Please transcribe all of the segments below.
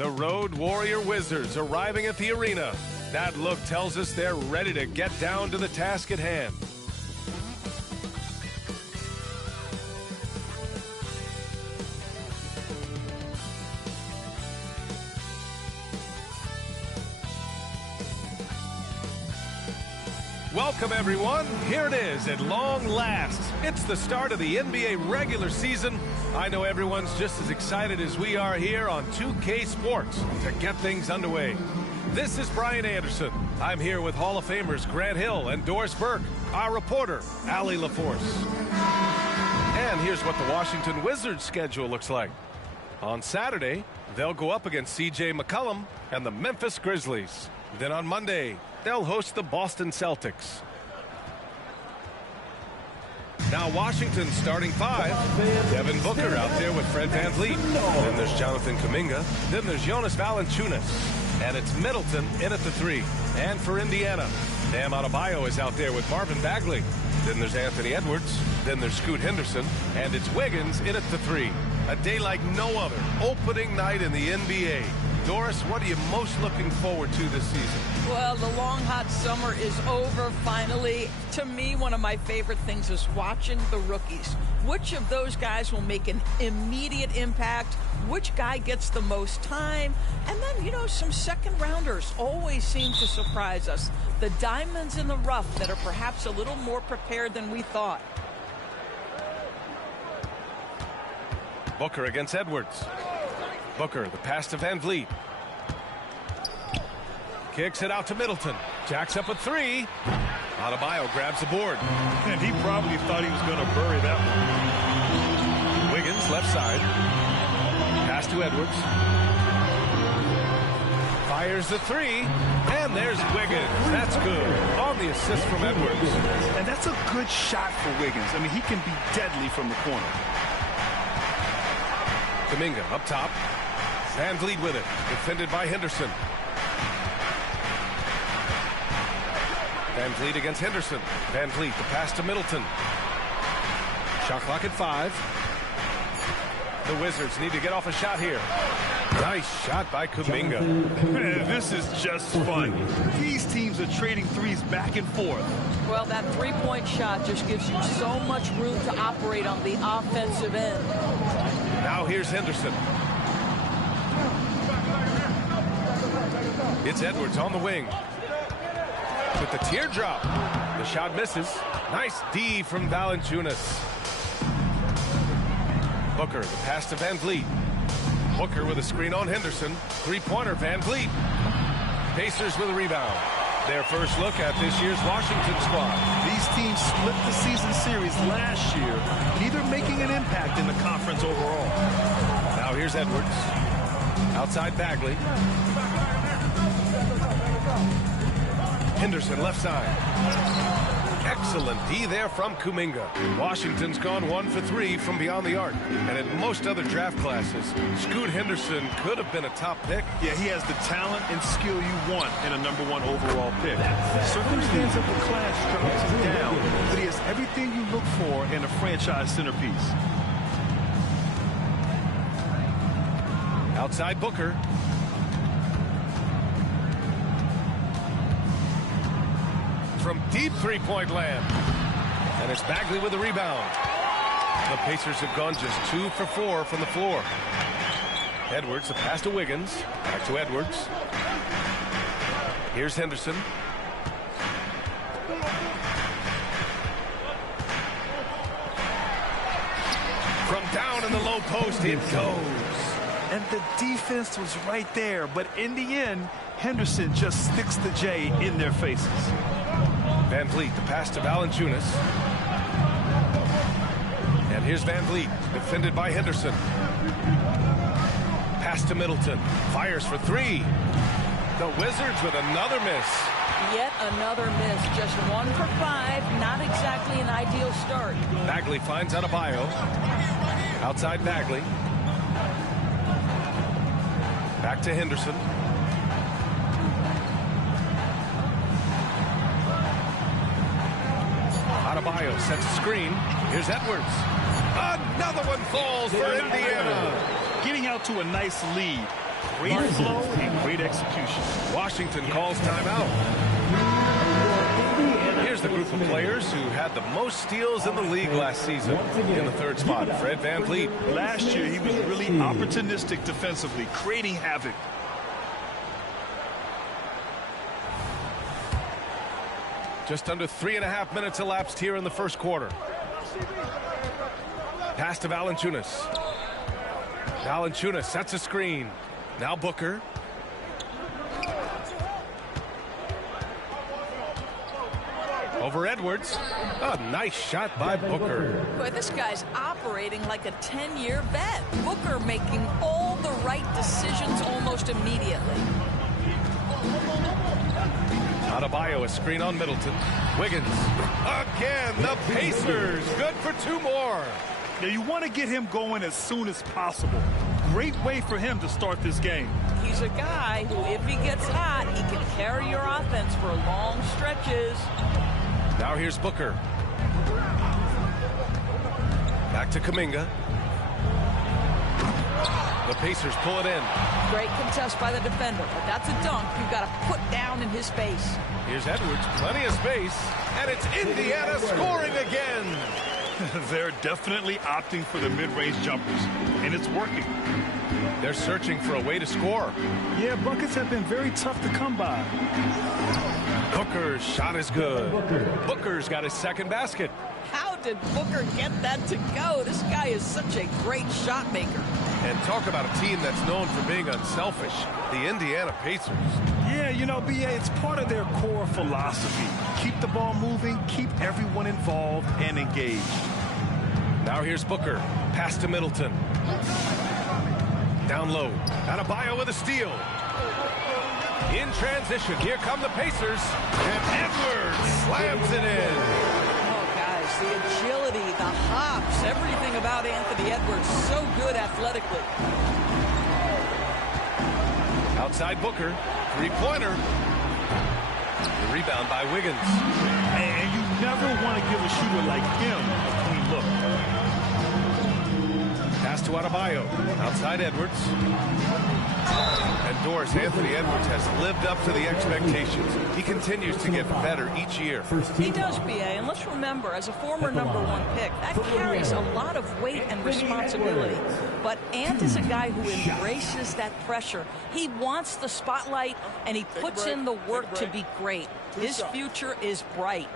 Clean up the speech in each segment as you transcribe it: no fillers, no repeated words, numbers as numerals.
The Road Warrior Wizards arriving at the arena. That look tells us they're ready to get down to the task at hand. Welcome, everyone. Here it is at long last. It's the start of the NBA regular season. I know everyone's just as excited as we are here on 2K Sports to get things underway. This is Brian Anderson. I'm here with Hall of Famers Grant Hill and Doris Burke, our reporter, Allie LaForce. And here's what the Washington Wizards schedule looks like. On Saturday, they'll go up against C.J. McCollum and the Memphis Grizzlies. Then on Monday, they'll host the Boston Celtics. Now Washington's starting five. Devin Booker out there with Fred VanVleet. Then there's Jonathan Kuminga. Then there's Jonas Valanciunas. And it's Middleton in at the three. And for Indiana, Bam Adebayo is out there with Marvin Bagley. Then there's Anthony Edwards. Then there's Scoot Henderson. And it's Wiggins in at the three. A day like no other. Opening night in the NBA. Doris, what are you most looking forward to this season? Well, the long, hot summer is over, finally. To me, one of my favorite things is watching the rookies. Which of those guys will make an immediate impact? Which guy gets the most time? And then, you know, some second-rounders always seem to surprise us. The diamonds in the rough that are perhaps a little more prepared than we thought. Booker against Edwards. Booker, the pass to VanVleet. Kicks it out to Middleton. Jacks up a three. Adebayo grabs the board. And he probably thought he was going to bury that one. Wiggins, left side. Pass to Edwards. Fires the three. And there's Wiggins. That's good. On the assist from Edwards. And that's a good shot for Wiggins. I mean, he can be deadly from the corner. Kuminga up top. VanVleet with it. Defended by Henderson. VanVleet against Henderson. VanVleet, the pass to Middleton. Shot clock at 5. The Wizards need to get off a shot here. Nice shot by Kuminga. This is just fun. These teams are trading threes back and forth. Well, that three-point shot just gives you so much room to operate on the offensive end. Now here's Henderson. It's Edwards on the wing. With the teardrop. The shot misses. Nice D from Valanciunas. Booker, the pass to VanVleet. Booker with a screen on Henderson. Three-pointer, VanVleet. Pacers with a rebound. Their first look at this year's Washington squad. These teams split the season series last year, neither making an impact in the conference overall. Now here's Edwards. Outside Bagley. Henderson left side. Excellent D there from Kuminga. Washington's gone 1 for 3 from beyond the arc. And in most other draft classes, Scoot Henderson could have been a top pick. Yeah, he has the talent and skill you want in a #1 overall pick. Circumstance of the class drops him down, but he has everything you look for in a franchise centerpiece. Outside Booker. From deep three-point land. And it's Bagley with the rebound. The Pacers have gone just 2 for 4 from the floor. Edwards, the pass to Wiggins. Back to Edwards. Here's Henderson. From down in the low post, it goes. And the defense was right there, but in the end, Henderson just sticks the J in their faces. VanVleet, the pass to Valanciunas. And here's VanVleet, defended by Henderson. Pass to Middleton. Fires for 3. The Wizards with another miss. Yet another miss. Just 1 for 5. Not exactly an ideal start. Bagley finds Adebayo. Outside Bagley. Back to Henderson. Adebayo sets a screen. Here's Edwards. Another one falls for Indiana. Getting out to a nice lead. Great flow and great execution. Washington calls timeout. Here's the group of players who had the most steals in the league last season. In the third spot, Fred VanVleet. Last year, he was really opportunistic defensively, creating havoc. Just under 3.5 minutes elapsed here in the first quarter. Pass to Valanciunas. Valanciunas sets a screen. Now Booker. Over Edwards. A nice shot by Booker. Boy, this guy's operating like a 10-year vet. Booker making all the right decisions almost immediately. Adebayo, a screen on Middleton. Wiggins. Again, the Pacers. Good for 2 more. Now, you want to get him going as soon as possible. Great way for him to start this game. He's a guy who, if he gets hot, he can carry your offense for long stretches. Now here's Booker. Back to Kuminga. The Pacers pull it in. Great contest by the defender, but that's a dunk you've got to put down in his face. Here's Edwards, plenty of space, and it's Indiana scoring again. They're definitely opting for the mid-range jumpers, and it's working. They're searching for a way to score. Yeah, buckets have been very tough to come by. Booker's shot is good. Booker's got his second basket. How did Booker get that to go? This guy is such a great shot maker. And talk about a team that's known for being unselfish, the Indiana Pacers. Yeah, you know, B.A., it's part of their core philosophy. Keep the ball moving, keep everyone involved and engaged. Now here's Booker. Pass to Middleton. Down low. Adebayo with a steal. In transition, here come the Pacers. And Edwards slams it in. Oh, guys, the agility, the hops, everything about Anthony Edwards, so good athletically. Outside Booker. Three-pointer. The rebound by Wiggins. And you never want to give a shooter like him a clean look. Pass to Adebayo. Outside Edwards. And Doris, Anthony Edwards has lived up to the expectations. He continues to get better each year. He does, B.A., and let's remember, as a former #1 pick, that carries a lot of weight and responsibility. But Ant is a guy who embraces that pressure. He wants the spotlight, and he puts in the work to be great. His future is bright.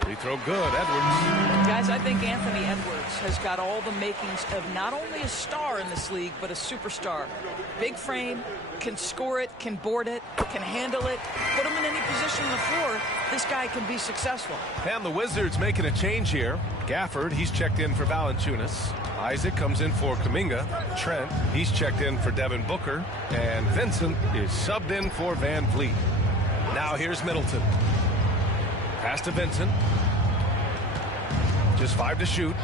Free throw good, Edwards. Guys, I think Anthony Edwards has got all the makings of not only a star in this league, but a superstar. Big frame, can score it, can board it, can handle it. Put him in any position on the floor, this guy can be successful. And the Wizards making a change here. Gafford, he's checked in for Valanciunas. Isaac comes in for Kuminga. Trent, he's checked in for Devin Booker. And Vincent is subbed in for VanVleet. Now here's Middleton. Pass to Vincent. Just 5 to shoot.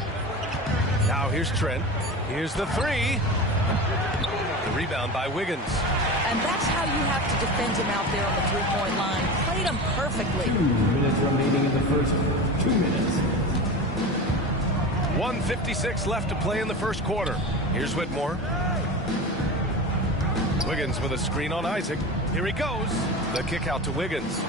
Now here's Trent. Here's the three. The rebound by Wiggins. And that's how you have to defend him out there on the three-point line. Played him perfectly. 2 minutes remaining in the first 2 minutes. 1:56 left to play in the first quarter. Here's Whitmore. Wiggins with a screen on Isaac. Here he goes. The kick out to Wiggins.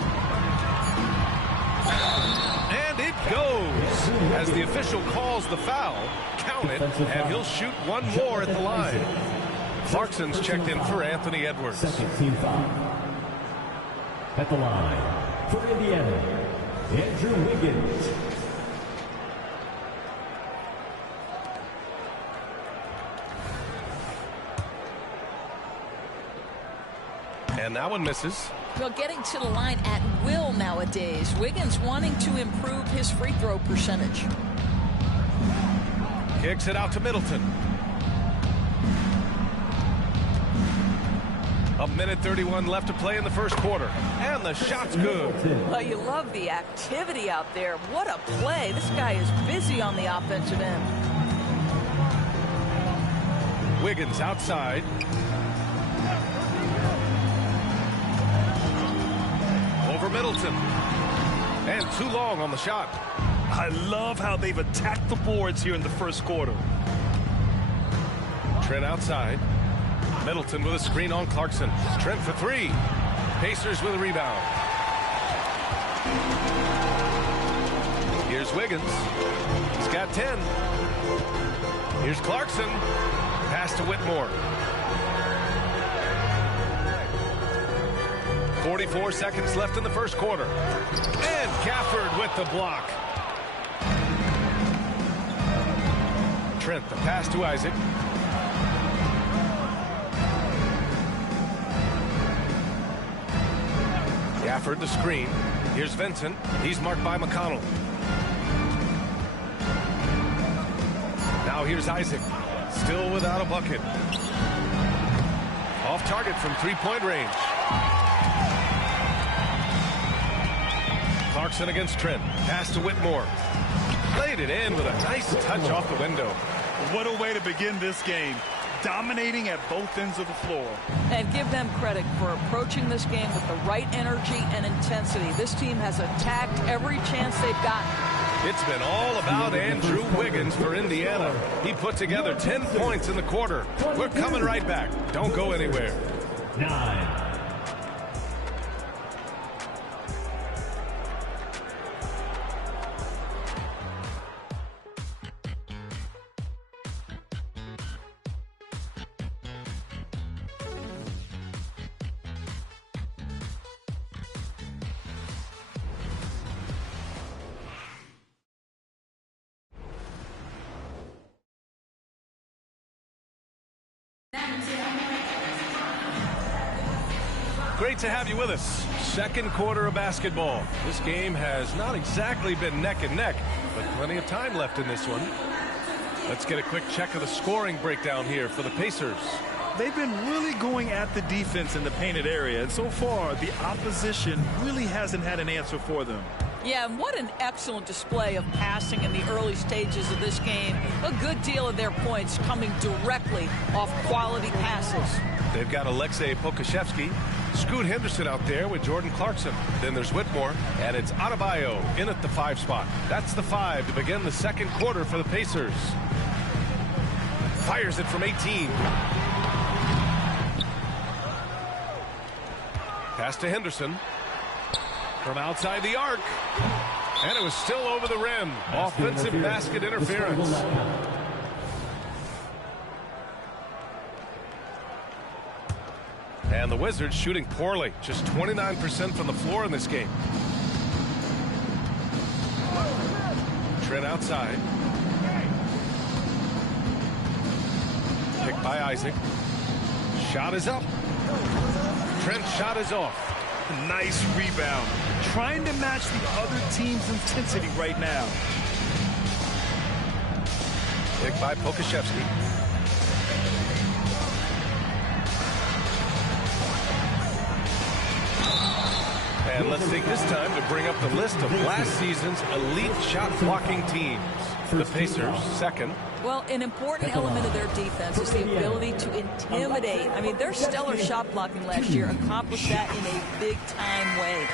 And it goes. As the official calls the foul, count it, and he'll shoot one more at the line. Clarkson's checked in for Anthony Edwards. Second team foul. At the line for Indiana, Andrew Wiggins. And that one misses. Well, getting to the line at will nowadays. Wiggins wanting to improve his free throw percentage. Kicks it out to Middleton. A minute 31 left to play in the first quarter. And the shot's good. Well, you love the activity out there. What a play. This guy is busy on the offensive end. Wiggins outside. Over Middleton. And too long on the shot. I love how they've attacked the boards here in the first quarter. Trent outside. Middleton with a screen on Clarkson. Trent for three. Pacers with a rebound. Here's Wiggins. He's got 10. Here's Clarkson. Pass to Whitmore. 44 seconds left in the first quarter. And Gafford with the block. Trent, the pass to Isaac. Gafford the screen. Here's Vincent. He's marked by McConnell. Now here's Isaac. Still without a bucket. Off target from three-point range. Clarkson against Trent. Pass to Whitmore. Played it in with a nice touch off the window. What a way to begin this game. Dominating at both ends of the floor. And give them credit for approaching this game with the right energy and intensity. This team has attacked every chance they've gotten. It's been all about Andrew Wiggins for Indiana. He put together 10 points in the quarter. We're coming right back. Don't go anywhere. 9. Great to have you with us. Second quarter of basketball. This game has not exactly been neck and neck, but plenty of time left in this one. Let's get a quick check of the scoring breakdown here for the Pacers. They've been really going at the defense in the painted area, and so far the opposition really hasn't had an answer for them. Yeah, and what an excellent display of passing in the early stages of this game. A good deal of their points coming directly off quality passes. They've got Aleksej Pokusevski, Scoot Henderson out there with Jordan Clarkson. Then there's Whitmore, and it's Adebayo in at the 5 spot. That's the 5 to begin the second quarter for the Pacers. Fires it from 18. Pass to Henderson. From outside the arc. And it was still over the rim. Offensive basket interference. And the Wizards shooting poorly. Just 29% from the floor in this game. Trent outside. Picked by Isaac. Shot is up. Trent's shot is off. Nice rebound. Trying to match the other team's intensity right now. Picked by Pokusevski. And let's take this time to bring up the list of last season's elite shot blocking teams. The Pacers, second. Well, an important element of their defense is the ability to intimidate. I mean, their stellar shot blocking last year accomplished that in a big-time way.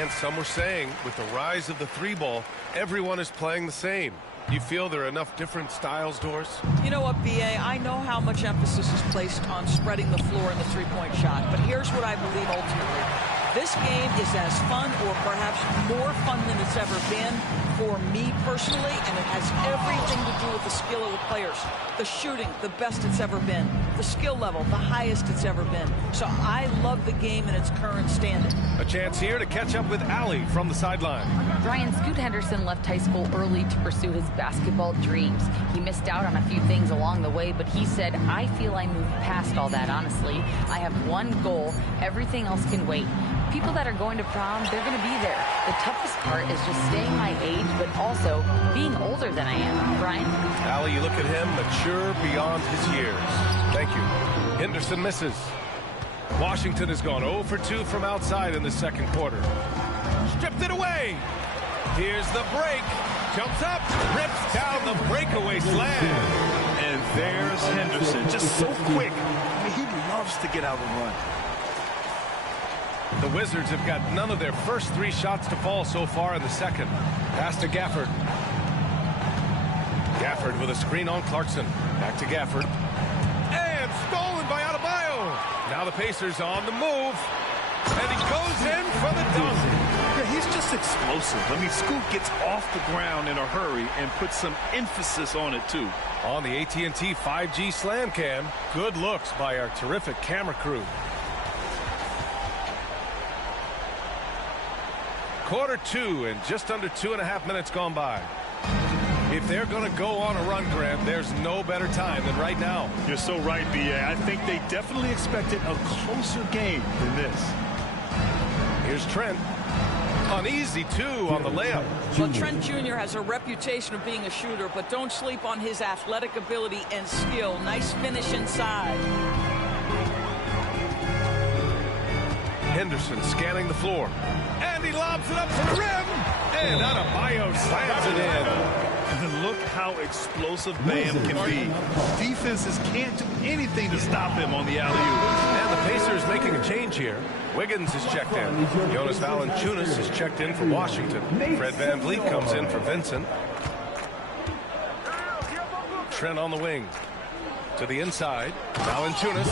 And some were saying, with the rise of the 3-ball, everyone is playing the same. You feel there are enough different styles, Doris? You know what, B.A., I know how much emphasis is placed on spreading the floor in the three-point shot, but here's what I believe ultimately. This game is as fun or perhaps more fun than it's ever been for me personally, and it has everything to do with the skill of the players. The shooting, the best it's ever been. The skill level, the highest it's ever been. So I love the game in its current standing. A chance here to catch up with Allie from the sideline. Brian, Scoot Henderson left high school early to pursue his basketball dreams. He missed out on a few things along the way, but he said, I feel I moved past all that, honestly. I have one goal. Everything else can wait. People that are going to prom, they're going to be there. The toughest part is just staying my age, but also being older than I am. Brian? Allie, you look at him, mature beyond his years. Thank you. Henderson misses. Washington has gone 0 for 2 from outside in the second quarter. Stripped it away. Here's the break. Jumps up, rips down the breakaway slam. And there's Henderson, just so quick. I mean, he loves to get out and run. The Wizards have got none of their first 3 shots to fall so far in the second. Pass to Gafford. Gafford with a screen on Clarkson. Back to Gafford. And stolen by Adebayo. Now the Pacers on the move. And he goes in for the dunk. Yeah, he's just explosive. I mean, Scoot gets off the ground in a hurry and puts some emphasis on it, too. On the AT&T 5G Slam Cam, good looks by our terrific camera crew. Quarter 2 and just under 2.5 minutes gone by. If they're going to go on a run, Grant, there's no better time than right now. You're so right, B.A. I think they definitely expected a closer game than this. Here's Trent. Uneasy, too, on the layup. Well, Trent Jr. has a reputation of being a shooter, but don't sleep on his athletic ability and skill. Nice finish inside. Henderson scanning the floor. And he lobs it up to the rim. And Adebayo slams it in. And look how explosive Bam can be. Defenses can't do anything to stop him on the alley-oop. And the Pacers making a change here. Wiggins is checked in. Jonas Valanciunas is checked in for Washington. Fred VanVleet comes in for Vincent. Trent on the wing. To the inside. Valanciunas.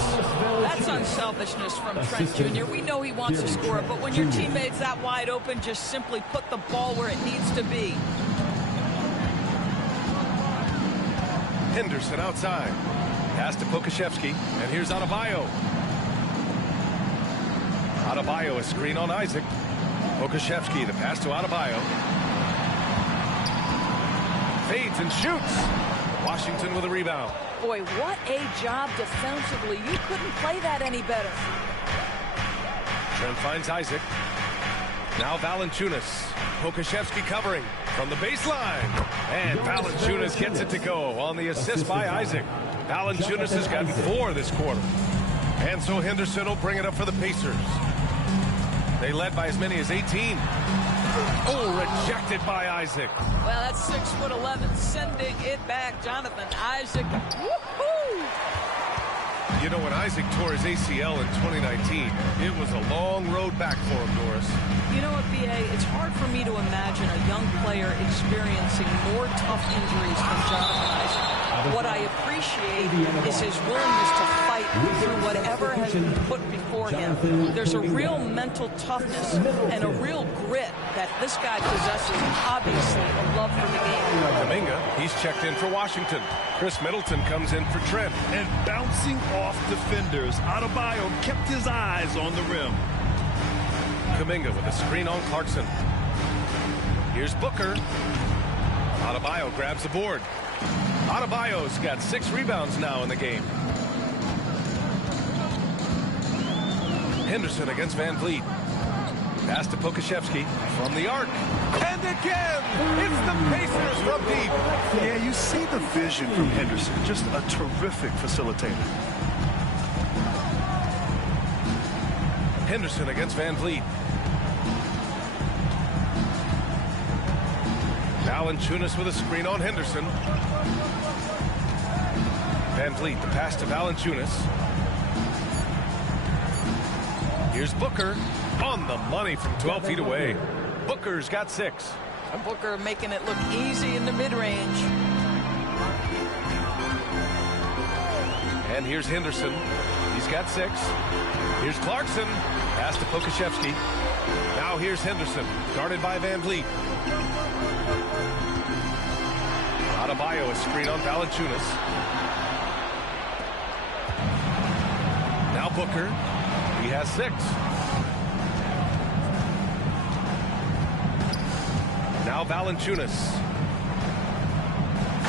That's unselfishness from Trent Jr. We know he wants to score, but when your teammate's that wide open, just simply put the ball where it needs to be. Henderson outside. Pass to Pokusevski. And here's Adebayo. Adebayo, a screen on Isaac. Pokusevski, the pass to Adebayo. Fades and shoots. Washington with a rebound. Boy, what a job defensively. You couldn't play that any better. Trent finds Isaac. Now Valanciunas. Pokusevski covering from the baseline. And Valanciunas gets it to go on the assist by Isaac. Valanciunas has gotten 4 this quarter. And so Henderson will bring it up for the Pacers. They led by as many as 18. Oh, rejected by Isaac. Well, that's 6'11", sending it back. Jonathan Isaac. Woohoo! You know, when Isaac tore his ACL in 2019, it was a long road back for him, Doris. You know what, B.A., it's hard for me to imagine a young player experiencing more tough injuries than Jonathan Isaac. What I appreciate is his willingness to fight through whatever has been put before him. There's a real mental toughness and a real grit that this guy possesses, obviously a love for the game. Kuminga, he's checked in for Washington. Chris Middleton comes in for Trent. And bouncing off defenders, Adebayo kept his eyes on the rim. Kuminga with a screen on Clarkson. Here's Booker. Adebayo grabs the board. Adebayo's got 6 rebounds now in the game. Henderson against VanVleet. Pass to Pokusevski from the arc. And again, it's the Pacers from deep. Yeah, you see the vision from Henderson. Just a terrific facilitator. Henderson against VanVleet. Valanciunas with a screen on Henderson. VanVleet, the pass to Valanciunas. Here's Booker on the money from 12 feet away. Booker's got 6. And Booker making it look easy in the mid-range. And here's Henderson. He's got 6. Here's Clarkson. Pass to Pokusevski. Now here's Henderson, guarded by VanVleet. Adebayo, a screen on Valanciunas. Now Booker. He has 6. Now Valanciunas.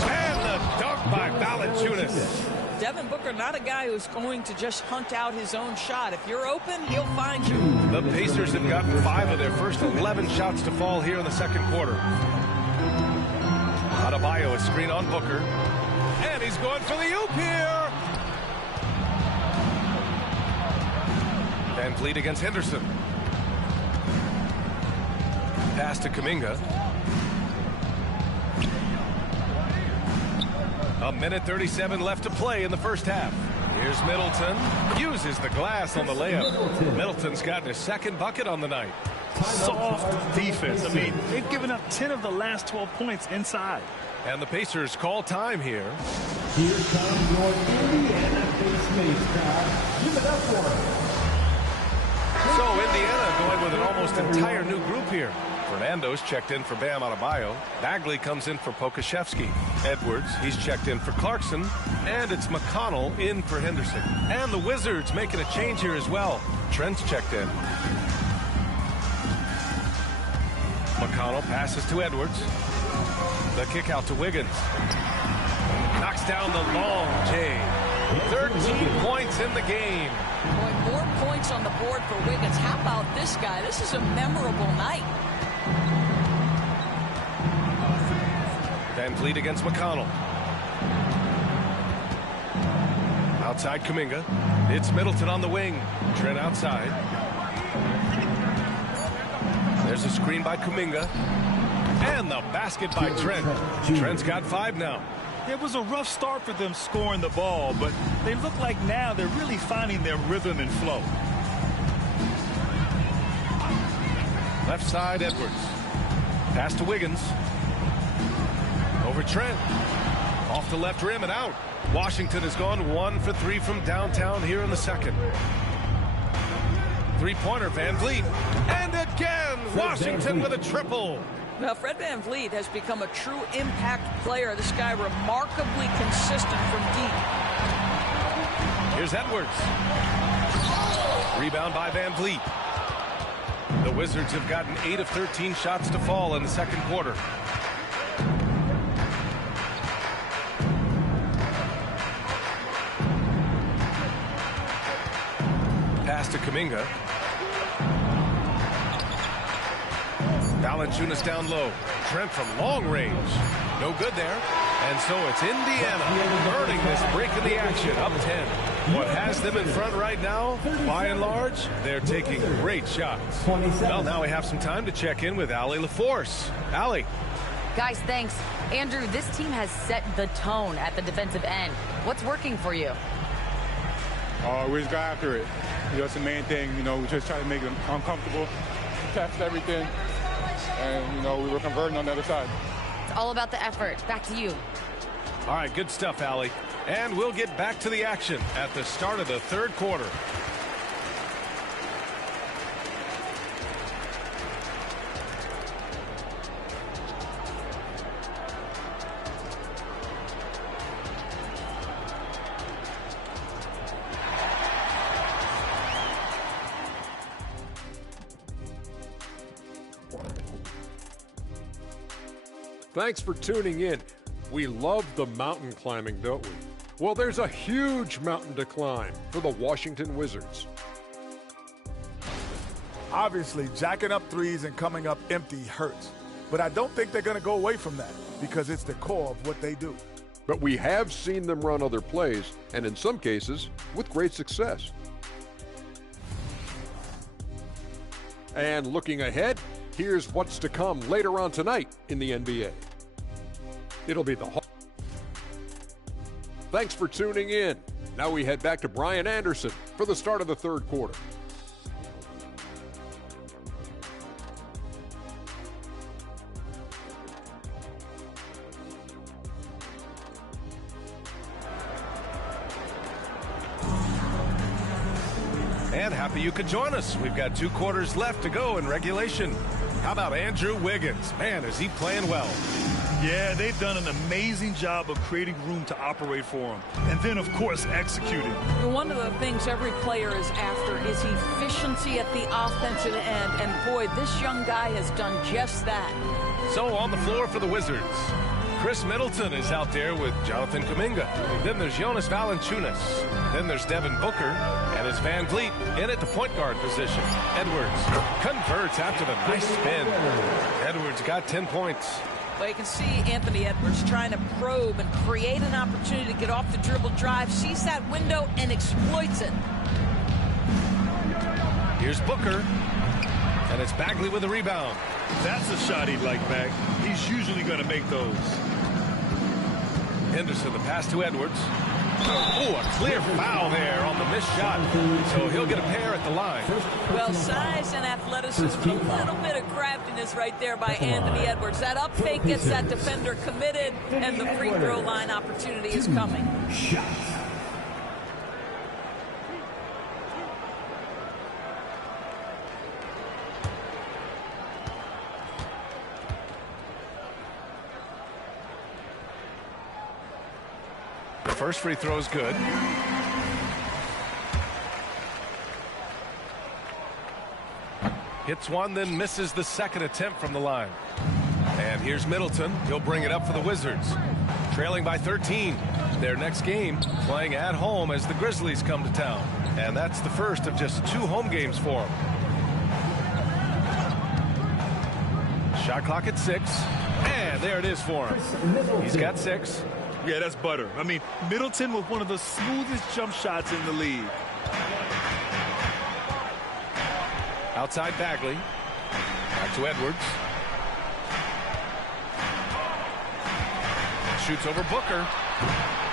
And the dunk by Valanciunas. Devin Booker, not a guy who's going to just hunt out his own shot. If you're open, he'll find you. The Pacers have gotten 5 of their first 11 shots to fall here in the second quarter. Adebayo, a screen on Booker. And he's going for the oop here. VanVleet against Henderson. Pass to Kuminga. A minute 37 left to play in the first half. Here's Middleton. Uses the glass on the layup. Middleton's gotten his second bucket on the night. Soft defense. I mean, they've given up 10 of the last 12 points inside. And the Pacers call time here. Here comes your Indiana Base crowd. Give it up for them. So Indiana going with an almost entire new group here. Fernando's checked in for Bam Adebayo. Bagley comes in for Pokusevski. Edwards, he's checked in for Clarkson. And it's McConnell in for Henderson. And the Wizards making a change here as well. Trent's checked in. McConnell passes to Edwards. The kick out to Wiggins. Knocks down the long J. 13 points in the game. Boy, more points on the board for Wiggins. How about this guy? This is a memorable night. Van Vliet against McConnell. Outside Kuminga. It's Middleton on the wing. Trent outside. There's a screen by Kuminga. And the basket by Trent. Trent's got 5 now. It was a rough start for them scoring the ball, but they look like now they're really finding their rhythm and flow. Left side, Edwards. Pass to Wiggins. Over Trent. Off the left rim and out. Washington has gone 1 for 3 from downtown here in the second. Three-pointer, Van Vliet. And again, Washington with a triple. Now, Fred Van Vliet has become a true impact player. This guy remarkably consistent from deep. Here's Edwards. Rebound by Van Vliet. The Wizards have gotten 8 of 13 shots to fall in the second quarter. Pass to Kuminga. Valanciunas down low. Trent from long range. No good there. And so it's Indiana earning this break in the action. Up 10. What has them in front right now, by and large, they're taking great shots. Well, now we have some time to check in with Allie LaForce. Allie. Guys, thanks. Andrew, this team has set the tone at the defensive end. What's working for you? We just got after it. That's the main thing. We just try to make them uncomfortable, test everything, and, we were converting on the other side. It's all about the effort. Back to you. All right, good stuff, Allie. And we'll get back to the action at the start of the third quarter. Thanks for tuning in. We love the mountain climbing, don't we? Well, there's a huge mountain to climb for the Washington Wizards. Obviously, jacking up threes and coming up empty hurts. But I don't think they're going to go away from that because it's the core of what they do. But we have seen them run other plays, and in some cases, with great success. And looking ahead, here's what's to come later on tonight in the NBA. It'll be the Thanks for tuning in. Now we head back to Brian Anderson for the start of the third quarter. And happy you could join us. We've got 2 quarters left to go in regulation. How about Andrew Wiggins? Man, is he playing well. Yeah, they've done an amazing job of creating room to operate for him. And then, of course, executing. One of the things every player is after is efficiency at the offensive end. And, boy, this young guy has done just that. So on the floor for the Wizards, Chris Middleton is out there with Jonathan Kuminga. Then there's Jonas Valanciunas. Then there's Devin Booker. And it's Van Vliet in at the point guard position. Edwards converts after the nice spin. Edwards got 10 points. Well, you can see Anthony Edwards trying to probe and create an opportunity to get off the dribble drive, sees that window and exploits it. Here's Booker. And it's Bagley with a rebound. That's a shot he'd like back. He's usually going to make those. Henderson, the pass to Edwards. Ooh, a clear foul there on the missed shot. So he'll get a pair at the line. Well, size and athleticism, a little bit of craftiness right there by Anthony Edwards. That up fake gets that defender committed, and the free throw line opportunity is coming. The first free throw is good. Hits one, then misses the second attempt from the line. And here's Middleton. He'll bring it up for the Wizards. Trailing by 13. Their next game playing at home as the Grizzlies come to town. And that's the first of just 2 home games for them. Shot clock at 6. And there it is for him. He's got 6. Yeah, that's butter. I mean, Middleton with one of the smoothest jump shots in the league. Outside Bagley. Back to Edwards. Shoots over Booker.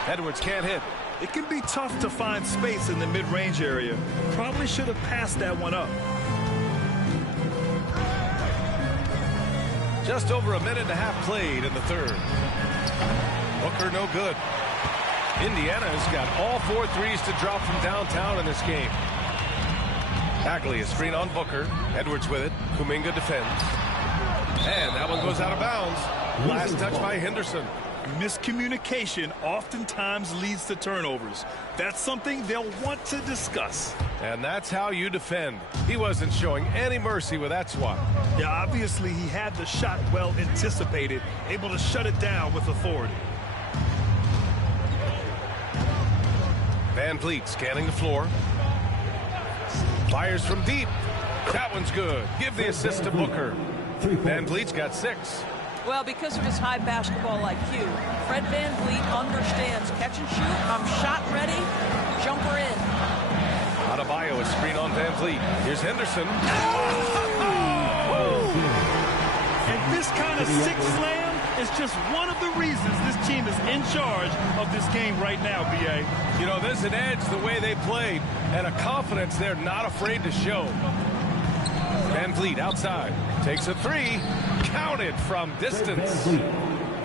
Edwards can't hit. It can be tough to find space in the mid-range area. Probably should have passed that one up. Just over a minute and a half played in the third. Booker no good. Indiana's got all 4 threes to drop from downtown in this game. Bagley, a screen on Booker. Edwards with it. Kuminga defends. And that one goes out of bounds. Last touch by Henderson. Miscommunication oftentimes leads to turnovers. That's something they'll want to discuss. And that's how you defend. He wasn't showing any mercy with that swat. Yeah, obviously he had the shot well anticipated, able to shut it down with authority. Van Vliet scanning the floor. Fires from deep. That one's good. Give the assist to Booker. Van Vliet's got 6. Well, because of his high basketball IQ, Fred Van Vliet understands catch and shoot. I'm shot ready. Jumper in. Adebayo, a screen on Van Vliet. Here's Henderson. And this kind of sick slam is just one of the reasons this team is in charge of this game right now, B.A. You know, there's an edge the way they played and a confidence they're not afraid to show. Van Vliet outside. Takes a 3. Counted from distance.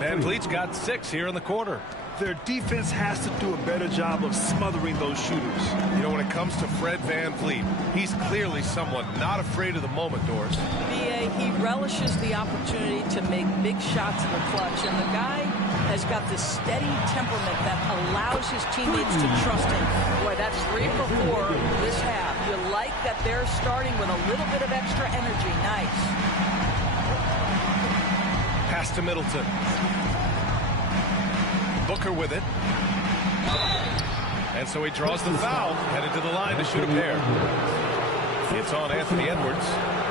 Van Vliet's got 6 here in the quarter. Their defense has to do a better job of smothering those shooters. You know, when it comes to Fred Van Vliet, he's clearly someone not afraid of the moment, Doris. B.A., he relishes the opportunity to make big shots in the clutch, and the guy has got this steady temperament that allows his teammates to trust him. Boy, that's 3 for 4 this half. You like that they're starting with a little bit of extra energy. Nice. Pass to Middleton. Booker with it. And so he draws the foul, headed to the line to shoot a pair. It's on Anthony Edwards.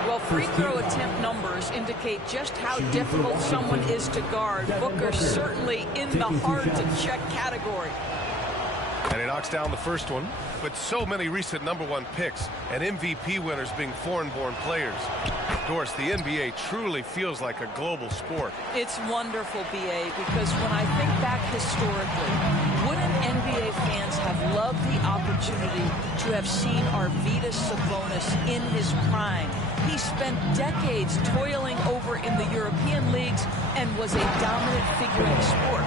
Well, free throw attempt numbers indicate just how difficult someone is to guard. Booker certainly in the hard-to-check category. And he knocks down the first one. With so many recent #1 picks and MVP winners being foreign-born players, Doris, the NBA truly feels like a global sport. It's wonderful, B.A., because when I think back historically, wouldn't NBA fans have loved the opportunity to have seen Arvydas Sabonis in his prime? He spent decades toiling over in the European leagues and was a dominant figure in the sport.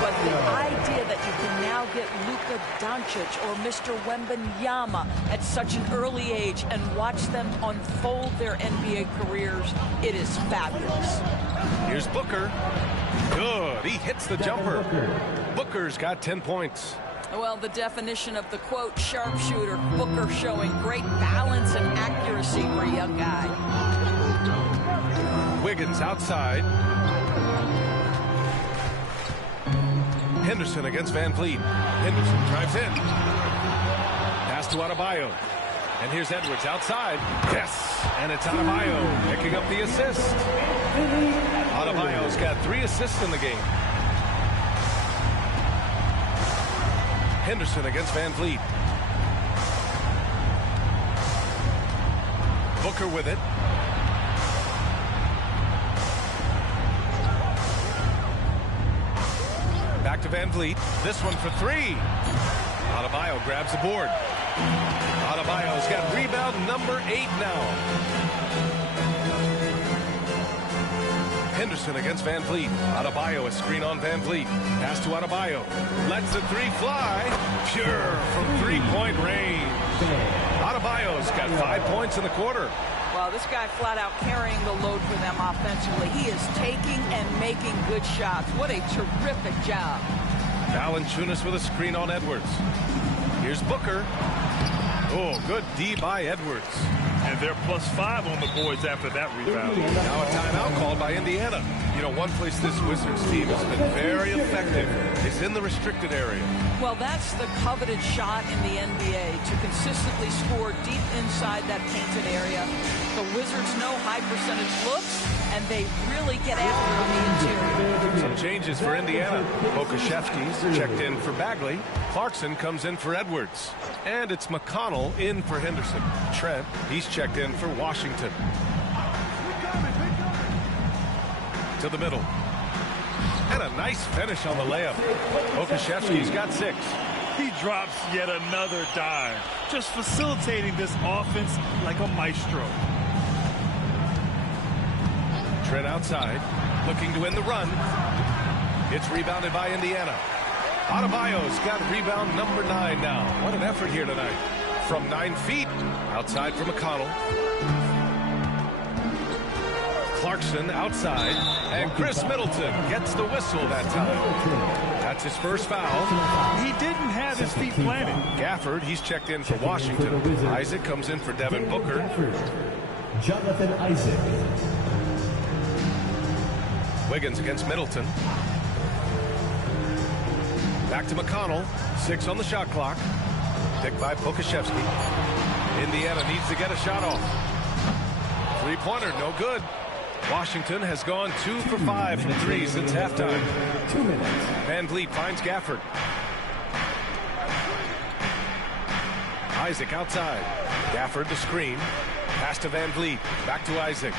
But the idea that you can now get Luka Doncic or Mr. Wembanyama at such an early age and watch them unfold their NBA careers, it is fabulous. Here's Booker. Good. He hits the jumper. Booker's got 10 points. Well, the definition of the, quote, sharpshooter, Booker showing great balance and accuracy for a young guy. Wiggins outside. Henderson against Van Vliet. Henderson drives in. Pass to Adebayo. And here's Edwards outside. Yes! And it's Adebayo picking up the assist. Adebayo's got 3 assists in the game. Henderson against Van Vliet. Booker with it. Back to Van Vliet. This one for three. Adebayo grabs the board. Adebayo's got rebound number 8 now. Henderson against Van Vliet. Adebayo, a screen on Van Vliet. Pass to Adebayo. Lets the three fly. Pure from three-point range. Adebayo's got 5 points in the quarter. Well, this guy flat out carrying the load for them offensively. He is taking and making good shots. What a terrific job. Valanciunas with a screen on Edwards. Here's Booker. Oh, good D by Edwards. And they're +5 on the boards after that rebound. Now a timeout called by Indiana. You know, one place this Wizards team has been very effective is in the restricted area. Well, that's the coveted shot in the NBA, to consistently score deep inside that painted area. The Wizards know high percentage looks, and they really get after it on the interior. Some changes for Indiana. Pokusevski's checked in for Bagley. Clarkson comes in for Edwards. And it's McConnell in for Henderson. Trent, he's checked in for Washington. To the middle. And a nice finish on the layup. Pokusevski's got 6. He drops yet another dime, just facilitating this offense like a maestro. Trent outside, looking to win the run. It's rebounded by Indiana. Adebayo's got rebound number 9 now. What an effort here tonight. From 9 feet, outside for McConnell. Clarkson outside, and Chris Middleton gets the whistle that time. That's his first foul. He didn't have his feet planted. Gafford, he's checked in for Washington. Isaac comes in for Devin Booker. Jonathan Isaac. Wiggins against Middleton. Back to McConnell. 6 on the shot clock. Picked by Pokusevski. Indiana needs to get a shot off. Three-pointer, no good. Washington has gone 2 for 5 from 3 since halftime. 2 minutes. Van Vliet finds Gafford. Isaac outside. Gafford the screen. Pass to Van Vliet. Back to Isaac.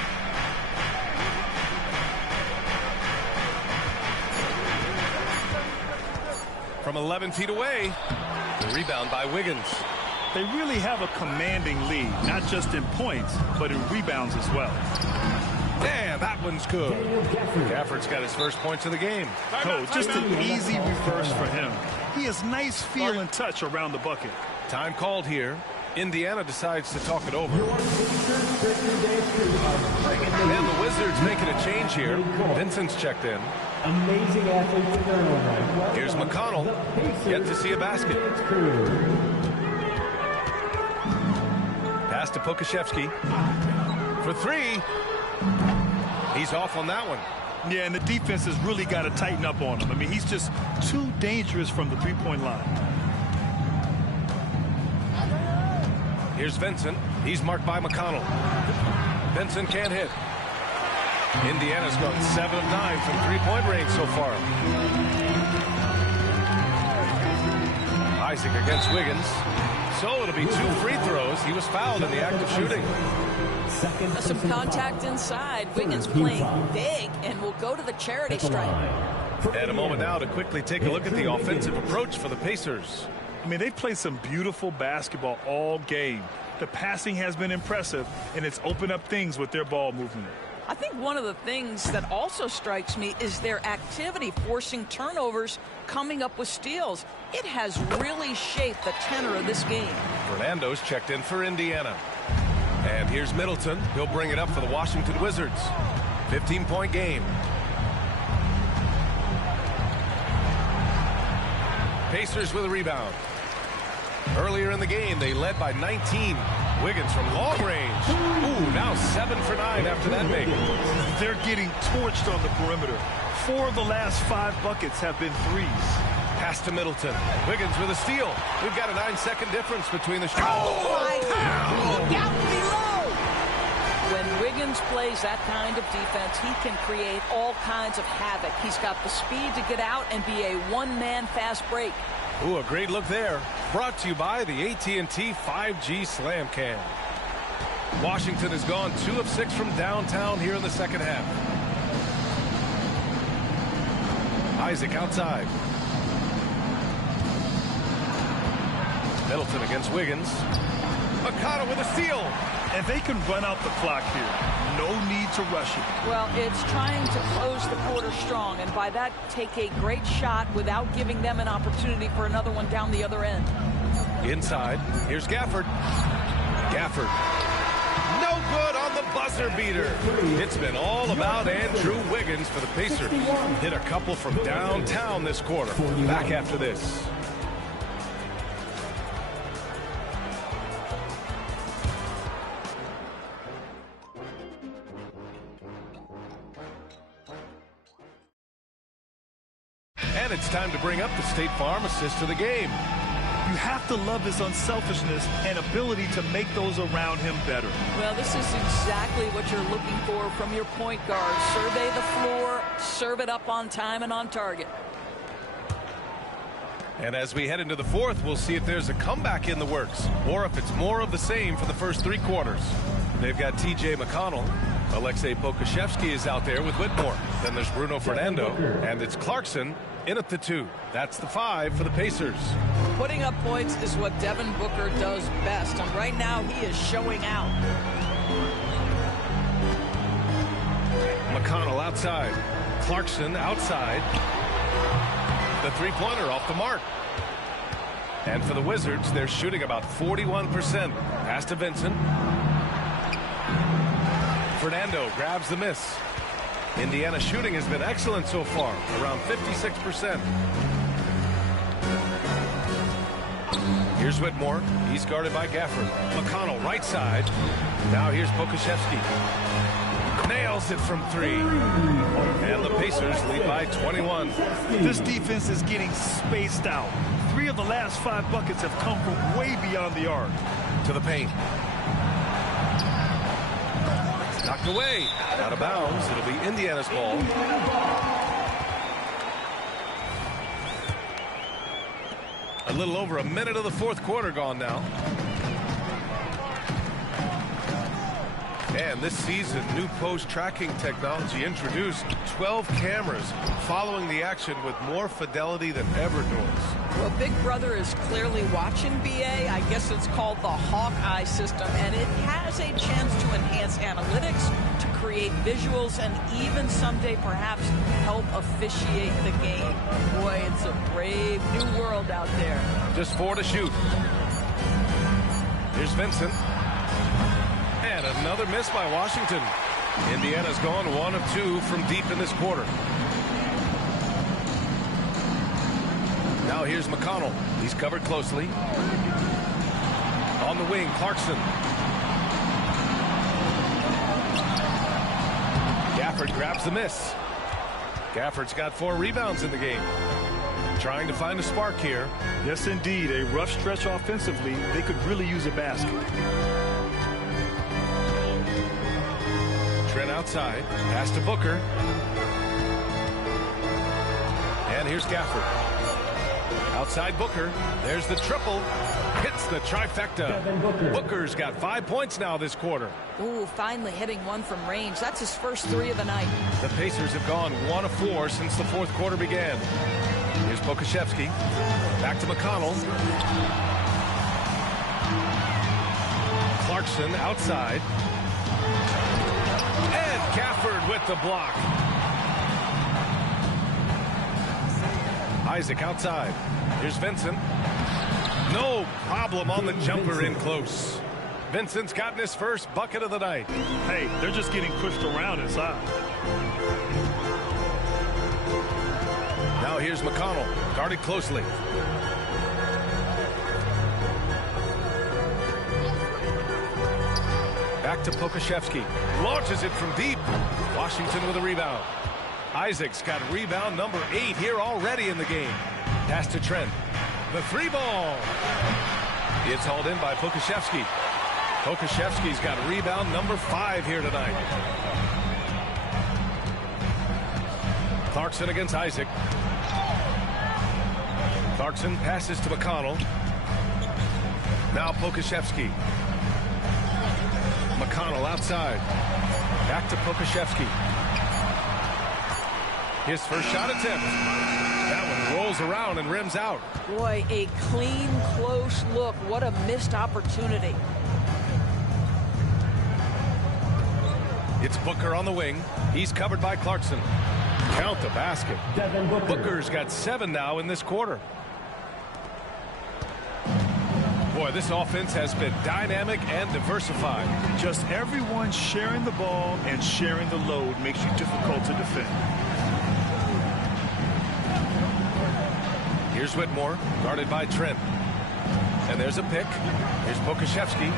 From 11 feet away. The rebound by Wiggins. They really have a commanding lead, not just in points, but in rebounds as well. Damn, that one's good. Gafford's got his first points of the game. Oh, just an easy reverse for him. He has nice feel and touch around the bucket. Time called here. Indiana decides to talk it over. And the Wizards making a change here. Vincent's checked in. Amazing athlete to learn. Here's McConnell. Yet to see a basket. Pass to Pokusevski. For 3. He's off on that one. Yeah, and the defense has really got to tighten up on him. I mean, he's just too dangerous from the three-point line. Here's Vincent. He's marked by McConnell. Vincent can't hit. Indiana's gone 7 of 9 from three-point range so far. Isaac against Wiggins. So it'll be 2 free throws. He was fouled in the act of shooting. Some contact inside. Wiggins playing big and will go to the charity stripe. And a moment now to quickly take a look at the offensive approach for the Pacers. I mean, they played some beautiful basketball all game. The passing has been impressive, and it's opened up things with their ball movement. I think one of the things that also strikes me is their activity, forcing turnovers, coming up with steals. It has really shaped the tenor of this game. Fernando's checked in for Indiana. And here's Middleton. He'll bring it up for the Washington Wizards. 15-point game. Pacers with a rebound. Earlier in the game, they led by 19. Wiggins from long range. Ooh, now 7 for 9 after that make. They're getting torched on the perimeter. 4 of the last 5 buckets have been threes. Pass to Middleton. Wiggins with a steal. We've got a 9-second difference between the shots. Oh, my God. Look out below. When Wiggins plays that kind of defense, he can create all kinds of havoc. He's got the speed to get out and be a one-man fast break. Ooh, a great look there. Brought to you by the AT&T 5G Slam Cam. Washington has gone 2 of 6 from downtown here in the second half. Isaac outside. Middleton against Wiggins. McConnell with a steal. And they can run out the clock here. No need to rush it. Well, it's trying to close the quarter strong, and by that, take a great shot without giving them an opportunity for another one down the other end. Inside, here's Gafford. Gafford. No good on the buzzer beater. It's been all about Andrew Wiggins for the Pacers. Hit a couple from downtown this quarter. Back after this. And it's time to bring up the State Farm assist to the game. You have to love his unselfishness and ability to make those around him better. Well, this is exactly what you're looking for from your point guard. Survey the floor, serve it up on time and on target. And as we head into the fourth, we'll see if there's a comeback in the works or if it's more of the same for the first 3 quarters. They've got T.J. McConnell. Alexei Pokusevski is out there with Whitmore. Then there's Bruno Fernando, and it's Clarkson in at the 2. That's the 5 for the Pacers. Putting up points is what Devin Booker does best, and right now he is showing out. McConnell outside. Clarkson outside. The three-pointer off the mark. And for the Wizards, they're shooting about 41%. Pass to Vincent. Fernando grabs the miss. Indiana shooting has been excellent so far, around 56%. Here's Whitmore. He's guarded by Gafford. McConnell right side. Now here's Pokusevski. Nails it from 3. And the Pacers lead by 21. This defense is getting spaced out. 3 of the last 5 buckets have come from way beyond the arc. To the paint. Knocked away. Out of bounds. It'll be Indiana's ball. A little over a minute of the fourth quarter gone now. And this season, new post tracking technology introduced. 12 cameras following the action with more fidelity than ever, Norris. Well, Big Brother is clearly watching BA. I guess it's called the Hawkeye system, and it has a chance to enhance analytics, to create visuals, and even someday perhaps help officiate the game. Boy, it's a brave new world out there. Just 4 to shoot. Here's Vincent. And another miss by Washington. Indiana's gone 1 of 2 from deep in this quarter. Now here's McConnell. He's covered closely. On the wing, Clarkson. Gafford grabs the miss. Gafford's got 4 rebounds in the game. Trying to find a spark here. Yes, indeed. A rough stretch offensively. They could really use a basket. Trent outside. Pass to Booker. And here's Gafford. Outside Booker. There's the triple. Hits the trifecta. Booker's got 5 points now this quarter. Ooh, finally hitting one from range. That's his first 3 of the night. The Pacers have gone 1 of 4 since the fourth quarter began. Here's Pokusevski. Back to McConnell. Clarkson outside. And Gafford with the block. Isaac outside. Here's Vincent. No problem on the jumper in close. Vincent's gotten his first bucket of the night. Hey, they're just getting pushed around inside. Now here's McConnell, guarded closely. Back to Pokusevski. Launches it from deep. Washington with a rebound. Isaac's got rebound number 8 here already in the game. Pass to Trent. The 3 ball. It's hauled in by Pokusevski. Pokusevski's got rebound number 5 here tonight. Clarkson against Isaac. Clarkson passes to McConnell. Now Pokusevski. McConnell outside. Back to Pokusevski. His first shot attempt. That one rolls around and rims out. Boy, a clean, close look. What a missed opportunity. It's Booker on the wing. He's covered by Clarkson. Count the basket. Devin Booker. Booker's got 7 now in this quarter. Boy, this offense has been dynamic and diversified. Just everyone sharing the ball and sharing the load makes you difficult to defend. Here's Whitmore, guarded by Trent. And there's a pick. Here's Pokusevski.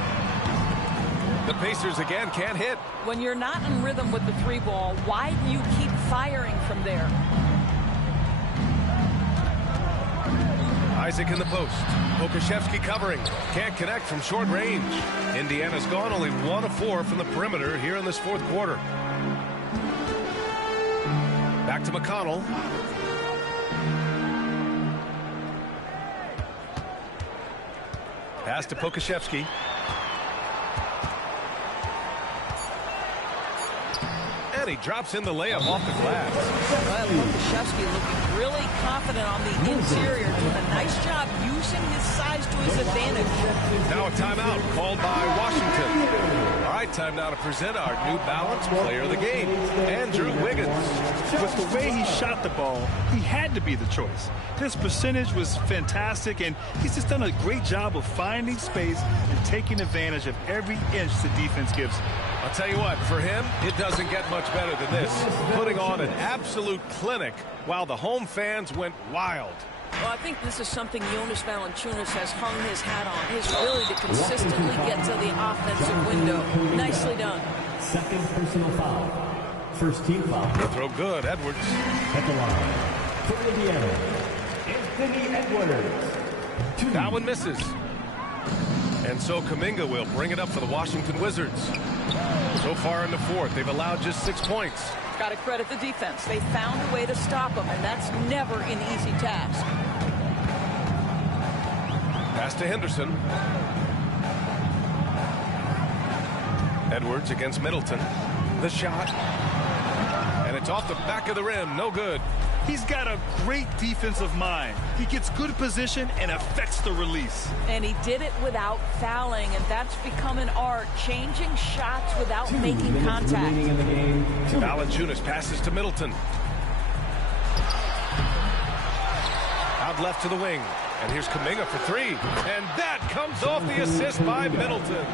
The Pacers again can't hit. When you're not in rhythm with the 3-ball, why do you keep firing from there? Isaac in the post. Pokusevski covering. Can't connect from short range. Indiana's gone only 1 of 4 from the perimeter here in this fourth quarter. Back to McConnell. Pass to Pokusevski. And he drops in the layup off the glass. Well, Pokusevski looking really confident on the interior, doing a nice job using his size to his advantage. Now a timeout called by Washington. All right, time now to present our New Balance player of the game, Andrew Wiggins. With the way he shot the ball, he had to be the choice. His percentage was fantastic, and he's just done a great job of finding space and taking advantage of every inch the defense gives him. I'll tell you what, for him, it doesn't get much better than this. Putting on an absolute clinic while the home fans went wild. Well, I think this is something Jonas Valanciunas has hung his hat on, his ability to consistently get to the offensive window. Nicely done. Second personal foul. First team foul. Throw good, Edwards. At the line for Indiana, Anthony Edwards. That one misses. And so Kuminga will bring it up for the Washington Wizards. So far in the fourth, they've allowed just 6 points. Got to credit the defense. They found a way to stop them, and that's never an easy task. Pass to Henderson. Edwards against Middleton. The shot. And it's off the back of the rim. No good. He's got a great defensive mind. He gets good position and affects the release. And he did it without fouling, and that's become an art, changing shots without making contact. Valanciunas passes to Middleton. Out left to the wing. And here's Kuminga for 3. And that comes off the assist by Middleton.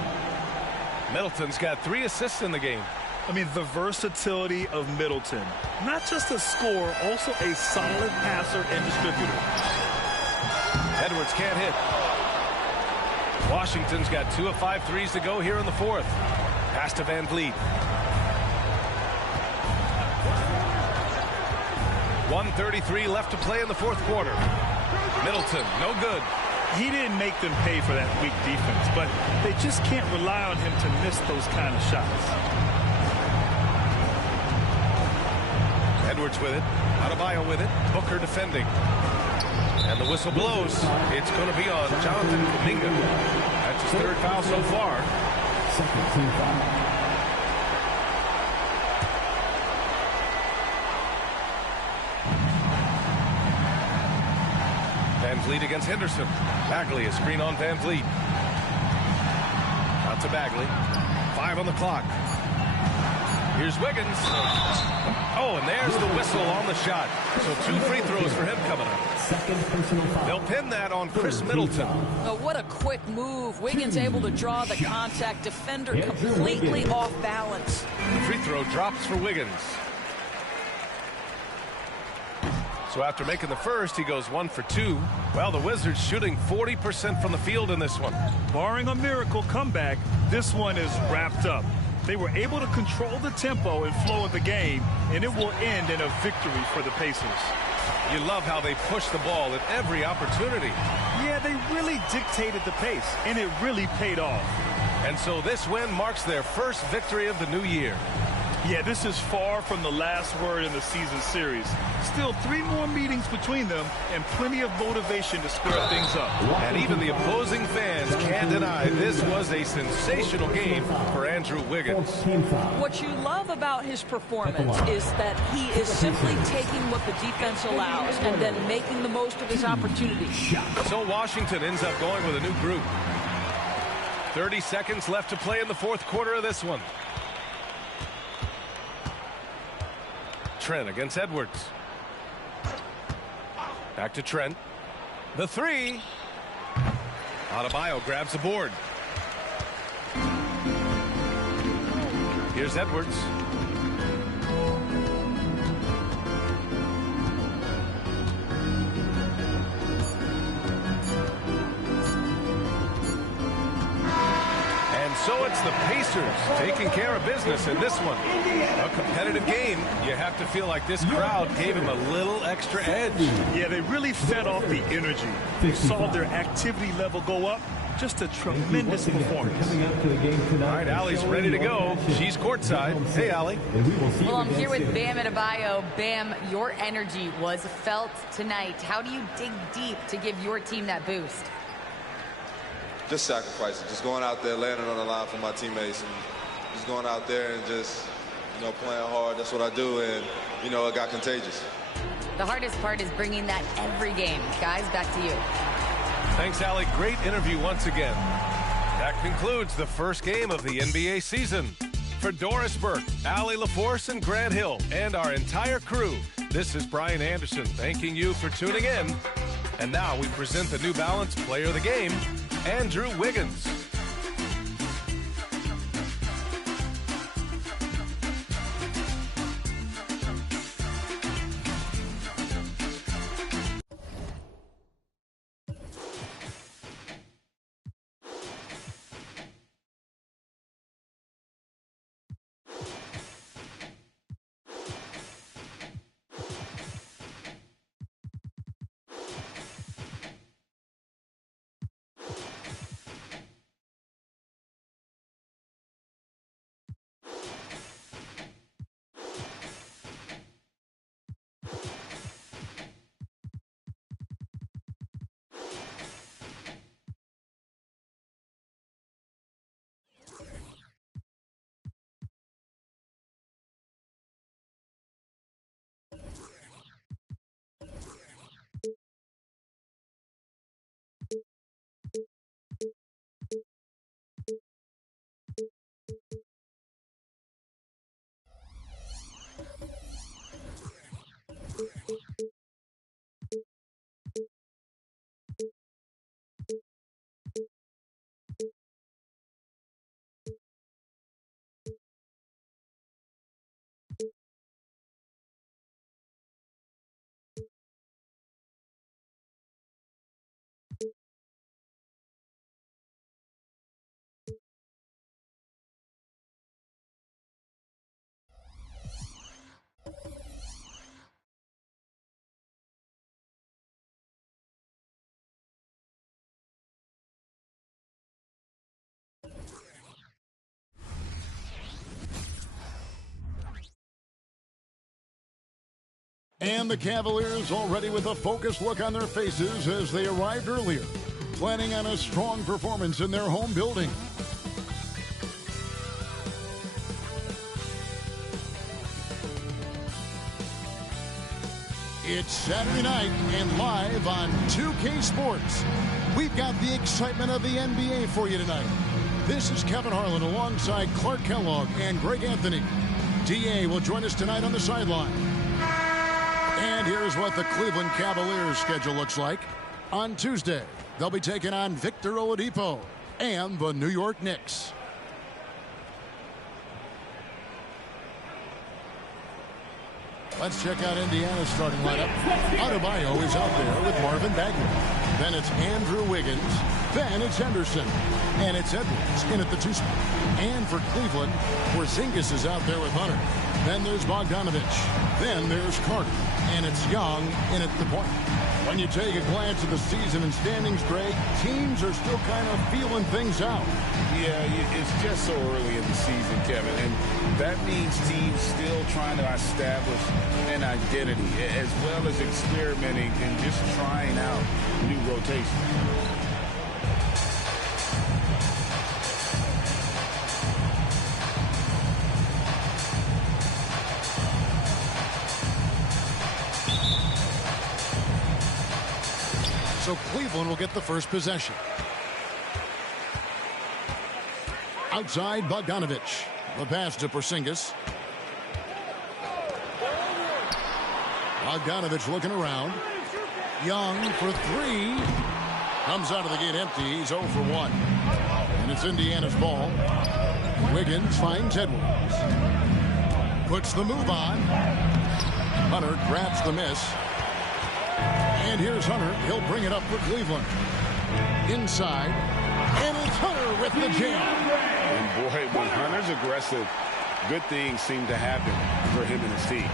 Middleton's got 3 assists in the game. I mean, the versatility of Middleton. Not just a scorer, also a solid passer and distributor. Edwards can't hit. Washington's got 2 of 5 threes to go here in the fourth. Pass to Van Vliet. 1:33 left to play in the fourth quarter. Middleton, no good. He didn't make them pay for that weak defense, but they just can't rely on him to miss those kind of shots. Edwards with it. Adebayo with it. Booker defending. And the whistle blows. It's going to be on Jonathan Kuminga. That's his 3rd foul so far. Second team foul. Van Vliet against Henderson. Bagley, a screen on Van Vliet. Out to Bagley. 5 on the clock. Here's Wiggins. Oh, and there's the whistle on the shot. So 2 free throws for him coming up. Second personal foul. They'll pin that on Chris Middleton. Oh, what a quick move. Wiggins able to draw the contact. Defender completely off balance. The free throw drops for Wiggins. So after making the first, he goes 1 for 2. Well, the Wizards shooting 40% from the field in this one. Barring a miracle comeback, this one is wrapped up. They were able to control the tempo and flow of the game, and it will end in a victory for the Pacers. You love how they push the ball at every opportunity. Yeah, they really dictated the pace, and it really paid off. And so this win marks their first victory of the new year. Yeah, this is far from the last word in the season series. Still 3 more meetings between them and plenty of motivation to square things up. And even the opposing fans can't deny this was a sensational game for Andrew Wiggins. What you love about his performance is that he is simply taking what the defense allows and then making the most of his opportunities. So Washington ends up going with a new group. 30 seconds left to play in the fourth quarter of this one. Trent against Edwards. Back to Trent. The 3. Adebayo grabs the board. Here's Edwards. So it's the Pacers taking care of business in this one. A competitive game. You have to feel like this crowd gave him a little extra edge. Yeah, they really fed off the energy. They saw their activity level go up. Just a tremendous performance. All right, Allie's ready to go. She's courtside. Hey, Allie. Well, I'm here with Bam Adebayo. Bam, your energy was felt tonight. How do you dig deep to give your team that boost? Just sacrificing, just going out there, laying it on the line for my teammates, and just going out there and just, playing hard. That's what I do, and, it got contagious. The hardest part is bringing that every game. Guys, back to you. Thanks, Allie. Great interview once again. That concludes the first game of the NBA season. For Doris Burke, Allie LaForce, and Grant Hill, and our entire crew, this is Brian Anderson thanking you for tuning in. And now we present the New Balance Player of the Game, Andrew Wiggins. And the Cavaliers already with a focused look on their faces as they arrived earlier, planning on a strong performance in their home building. It's Saturday night and live on 2K Sports. We've got the excitement of the NBA for you tonight. This is Kevin Harlan alongside Clark Kellogg and Greg Anthony. DA will join us tonight on the sideline. And here's what the Cleveland Cavaliers schedule looks like. On Tuesday, they'll be taking on Victor Oladipo and the New York Knicks. Let's check out Indiana's starting lineup. Adebayo is out there with Marvin Bagley. Then it's Andrew Wiggins. Then it's Henderson. And it's Edwards in at the 2 spot. And for Cleveland, Porzingis is out there with Hunter. Then there's Bogdanovich. Then there's Carter. And it's Young in at the point. When you take a glance at the season and standings, Greg, teams are still kind of feeling things out. Yeah, it's just so early in the season, Kevin, and that means teams still trying to establish an identity as well as experimenting and just trying out new rotations. So Cleveland will get the first possession. Outside, Bogdanovich. The pass to Porzingis. Bogdanovich looking around. Young for three. Comes out of the gate empty. He's 0 for 1. And it's Indiana's ball. Wiggins finds Edwards. Puts the move on. Hunter grabs the miss. And here's Hunter. He'll bring it up for Cleveland. Inside. And it's Hunter with the jam. And boy, when Hunter's aggressive, good things seem to happen for him and his team.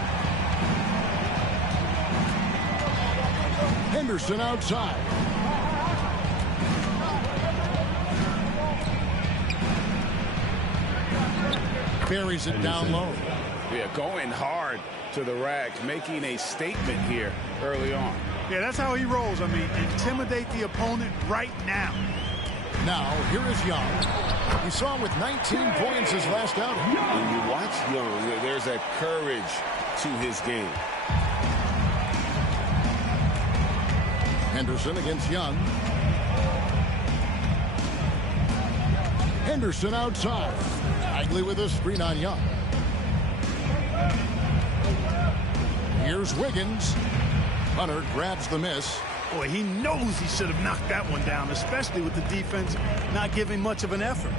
Henderson outside. Buries it down low. Yeah, going hard to the rack, making a statement here early on. Yeah, that's how he rolls. I mean, intimidate the opponent right now. Now, here is Young. You saw him with 19 points his last outing. When you watch Young, there's a courage to his game. Henderson against Young. Henderson outside. Bagley with a screen on Young. Here's Wiggins. Hunter grabs the miss. Boy, he knows he should have knocked that one down, especially with the defense not giving much of an effort.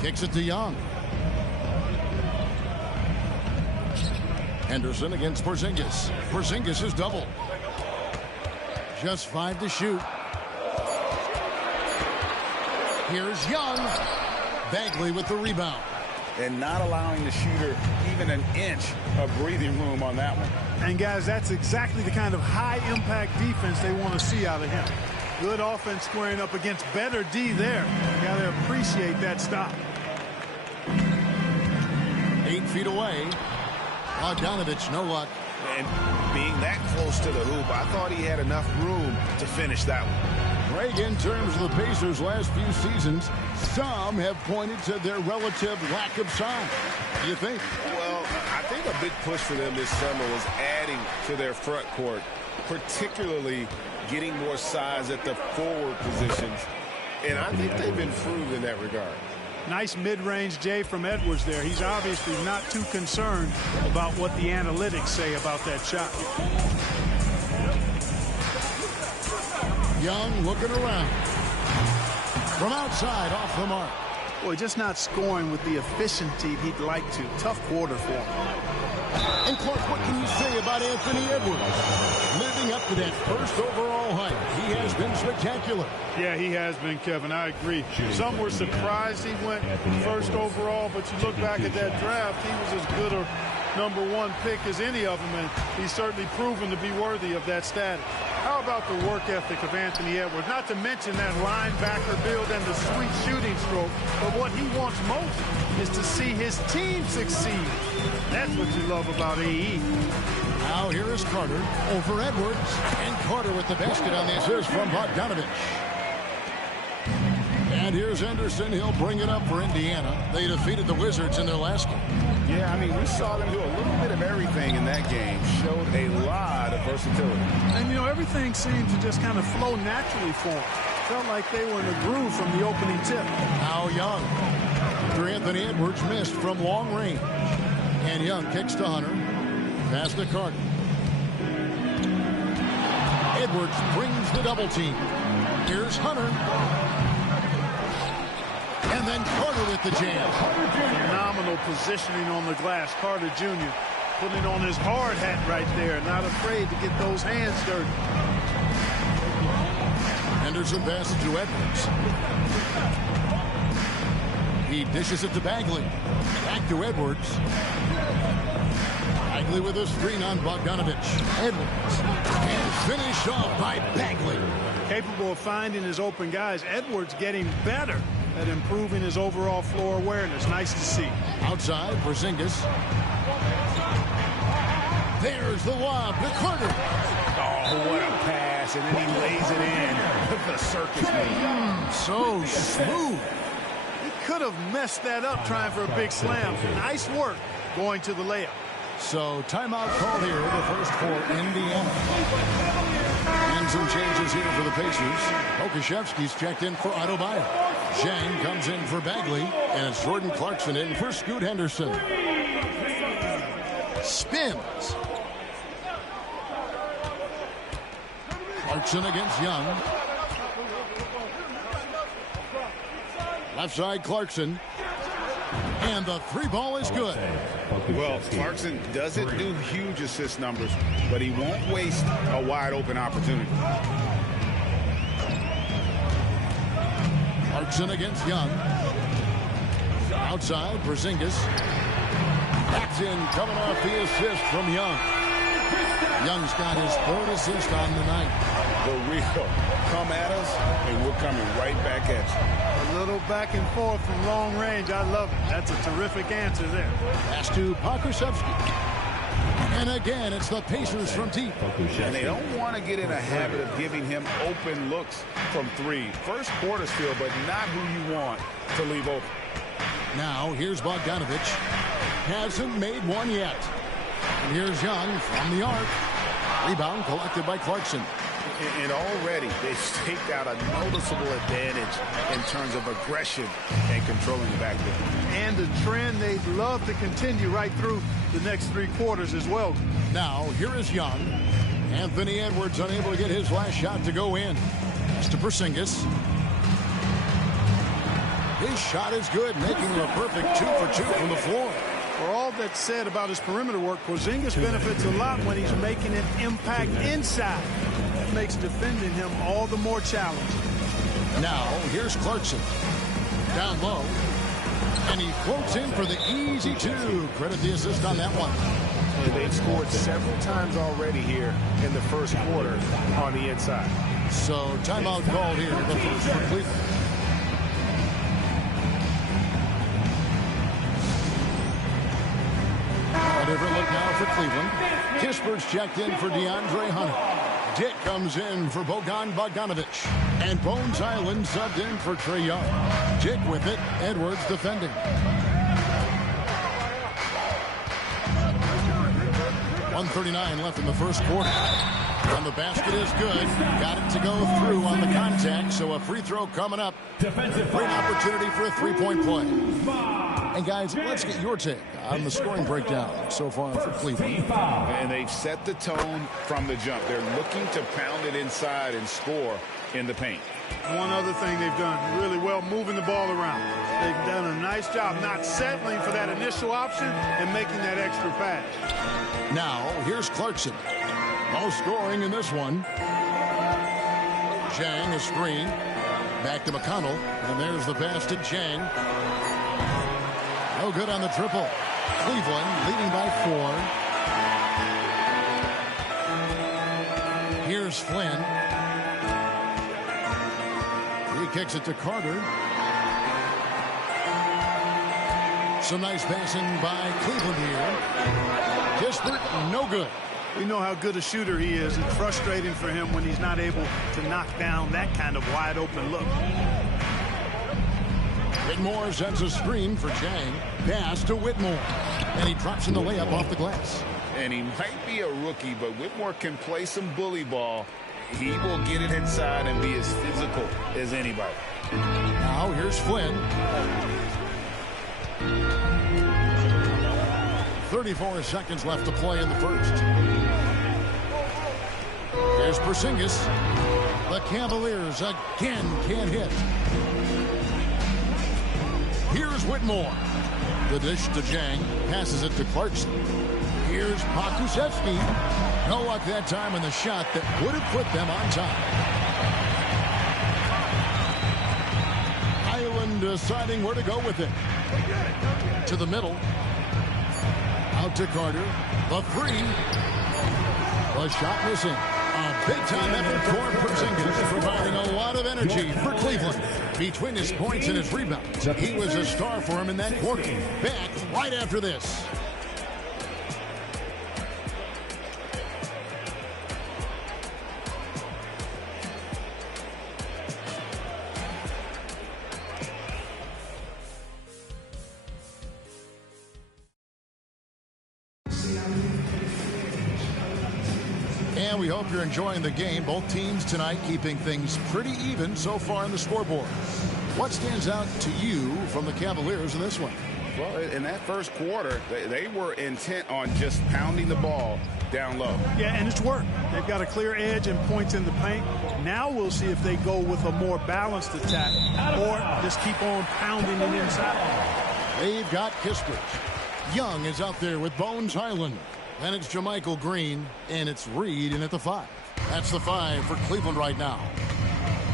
Kicks it to Young. Henderson against Porzingis. Porzingis is double. Just 5 to shoot. Here's Young. Bagley with the rebound. And not allowing the shooter even an inch of breathing room on that one. And, guys, that's exactly the kind of high-impact defense they want to see out of him. Good offense squaring up against better D there. Got to appreciate that stop. 8 feet away. Bogdanovich, no luck. And being that close to the hoop, I thought he had enough room to finish that one. Greg, in terms of the Pacers' last few seasons, some have pointed to their relative lack of size. What do you think? Well, I think a big push for them this summer was adding to their front court, particularly getting more size at the forward positions. And I think they've improved in that regard. Nice mid-range J from Edwards there. He's obviously not too concerned about what the analytics say about that shot. Young looking around. From outside, off the mark. Boy, just not scoring with the efficiency he'd like to. Tough quarter for him. And Clark, what can you say about Anthony Edwards? Living up to that first overall hype, he has been spectacular. Yeah, he has been, Kevin. I agree. Some were surprised he went first overall, but you look back at that draft, he was as good a #1 pick as any of them, and he's certainly proven to be worthy of that status. How about the work ethic of Anthony Edwards? Not to mention that linebacker build and the sweet shooting stroke, but what he wants most is to see his team succeed. That's what you love about AE. Now here is Carter over Edwards, and Carter with the basket on the assist from Bogdanovich. And here's Henderson. He'll bring it up for Indiana. They defeated the Wizards in their last game. Yeah, I mean, we saw them do a little bit of everything in that game. Showed a lot of versatility. And, you know, everything seemed to just kind of flow naturally for them. Felt like they were in a groove from the opening tip. Now Young. After Anthony Edwards missed from long range. And Young kicks to Hunter. Pass to Carter. Edwards brings the double team. Here's Hunter. And then Carter with the jam. Phenomenal positioning on the glass. Carter Jr. putting on his hard hat right there. Not afraid to get those hands dirty. Henderson passes to Edwards. He He dishes it to Bagley. Back to Edwards. Bagley with a screen on Bogdanovich. Edwards. And finished off by Bagley. Capable of finding his open guys. Edwards getting better at improving his overall floor awareness. Nice to see. Outside, Porzingis. There's the lob to Carter. Oh, what a pass, and then he lays it in with the circus move. So smooth. He could have messed that up trying for a big slam. Nice work going to the layup. So timeout called here, the first for Indiana. And some changes here for the Pacers. Okashevsky's checked in for Adebayo. Zhang comes in for Bagley, and it's Jordan Clarkson in for Scoot Henderson. Spins. Clarkson against Young. Left side Clarkson. And the three ball is good. Well, Clarkson doesn't do huge assist numbers, but he won't waste a wide open opportunity. Clarkson against Young. Outside, Porzingis. That's in, coming off the assist from Young. Young's got his third assist on the night. The real come at us, and we're coming right back at you. A little back and forth from long range. I love it. That's a terrific answer there. Pass to Pokusevski. And again, it's the Pacers from deep. And they don't want to get in a habit of giving him open looks from three. First quarter's feel, but not who you want to leave open. Now, here's Bogdanovich. Hasn't made one yet. And here's Young from the arc. Rebound collected by Clarkson. And already they've staked out a noticeable advantage in terms of aggression and controlling the backcourt. And a trend they'd love to continue right through the next three quarters as well. Now, here is Young. Anthony Edwards unable to get his last shot to go in. It's to Porzingis. His shot is good, making him a perfect 2 for 2 from the floor. For all that's said about his perimeter work, Porzingis benefits a lot when he's making an impact inside. That makes defending him all the more challenging. Now, here's Clarkson. Down low. And he floats in for the easy two. Credit the assist on that one. And they've scored several times already here in the first quarter on the inside. So, timeout called here, the first for Cleveland. A different look now for Cleveland. Kisper's checked in for DeAndre Hunter. Dick comes in for Bogan Bogdanovich. And Bones Island subbed in for Trae Young. Dick with it. Edwards defending. 1:39 left in the first quarter. And the basket is good. Got it to go through on the contact. So a free throw coming up. Great opportunity for a three-point play. And guys, let's get your take on the scoring breakdown so far for Cleveland. And they've set the tone from the jump. They're looking to pound it inside and score in the paint. One other thing they've done really well, moving the ball around. They've done a nice job not settling for that initial option and making that extra pass. Now, here's Clarkson. No scoring in this one. Zhang, a screen. Back to McConnell. And there's the pass to Zhang. No good on the triple. Cleveland leading by 4. Here's Flynn. He kicks it to Carter. Some nice passing by Cleveland here. Kispert, no good. We know how good a shooter he is. It's frustrating for him when he's not able to knock down that kind of wide open look. Whitmore sends a screen for Zhang. Pass to Whitmore. And he drops in the layup off the glass. And he might be a rookie, but Whitmore can play some bully ball. He will get it inside and be as physical as anybody. Now here's Flynn. 34 seconds left to play in the first. Here's Porzingis. The Cavaliers again can't hit. Here's Whitmore. The dish to Zhang. Passes it to Clarkson. Here's Pokusevski. No luck that time in the shot that would have put them on top. Island Cleveland deciding where to go with it. To the middle. Out to Carter. The three. The shot missing. A big-time effort for Porzingis, providing a lot of energy for Cleveland. Between his points and his rebounds, he was a star for him in that quarter. Back right after this. And we hope you're enjoying the game. Both teams tonight keeping things pretty even so far in the scoreboard. What stands out to you from the Cavaliers in this one? Well, in that first quarter, they were intent on just pounding the ball down low. Yeah, and it's worked. They've got a clear edge and points in the paint. Now we'll see if they go with a more balanced attack or just keep on pounding it inside. They've got Kispert. Young is out there with Bones Highland. Then it's JaMychal Green, and it's Reed in at the 5. That's the 5 for Cleveland right now.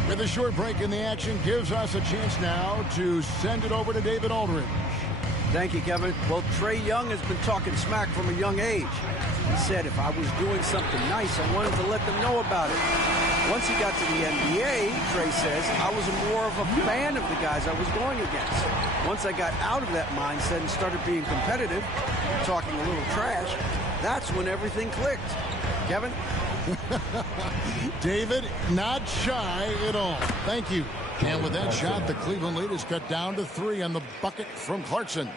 With a short break in the action, gives us a chance now to send it over to David Aldridge. Thank you, Kevin. Well, Trae Young has been talking smack from a young age. He said, if I was doing something nice, I wanted to let them know about it. Once he got to the NBA, Trae says, I was more of a fan of the guys I was going against. Once I got out of that mindset and started being competitive, talking a little trash, that's when everything clicked. Kevin? David, not shy at all. Thank you. And with that shot, the Cleveland lead is cut down to 3 on the bucket from Clarkson.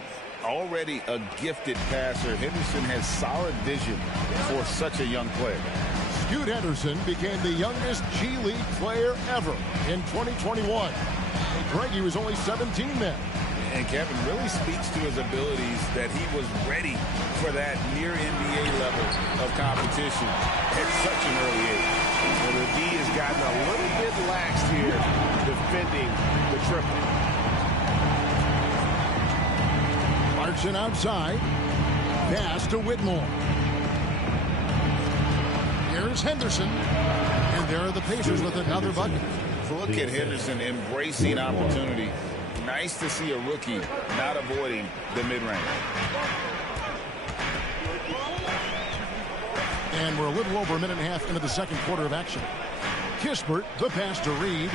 Already a gifted passer, Henderson has solid vision for such a young player. Scoot Henderson became the youngest G League player ever in 2021. Greggy was only 17 then. And Kevin really speaks to his abilities that he was ready for that near NBA level of competition at such an early age. And the D has gotten a little bit lax here defending the triple. Clarkson outside. Pass to Whitmore. Here's Henderson. And there are the Pacers with another bucket. Look at Henderson embracing opportunity. Nice to see a rookie not avoiding the mid-range. And we're a little over a minute and a half into the second quarter of action. Kispert, the pass to Reed.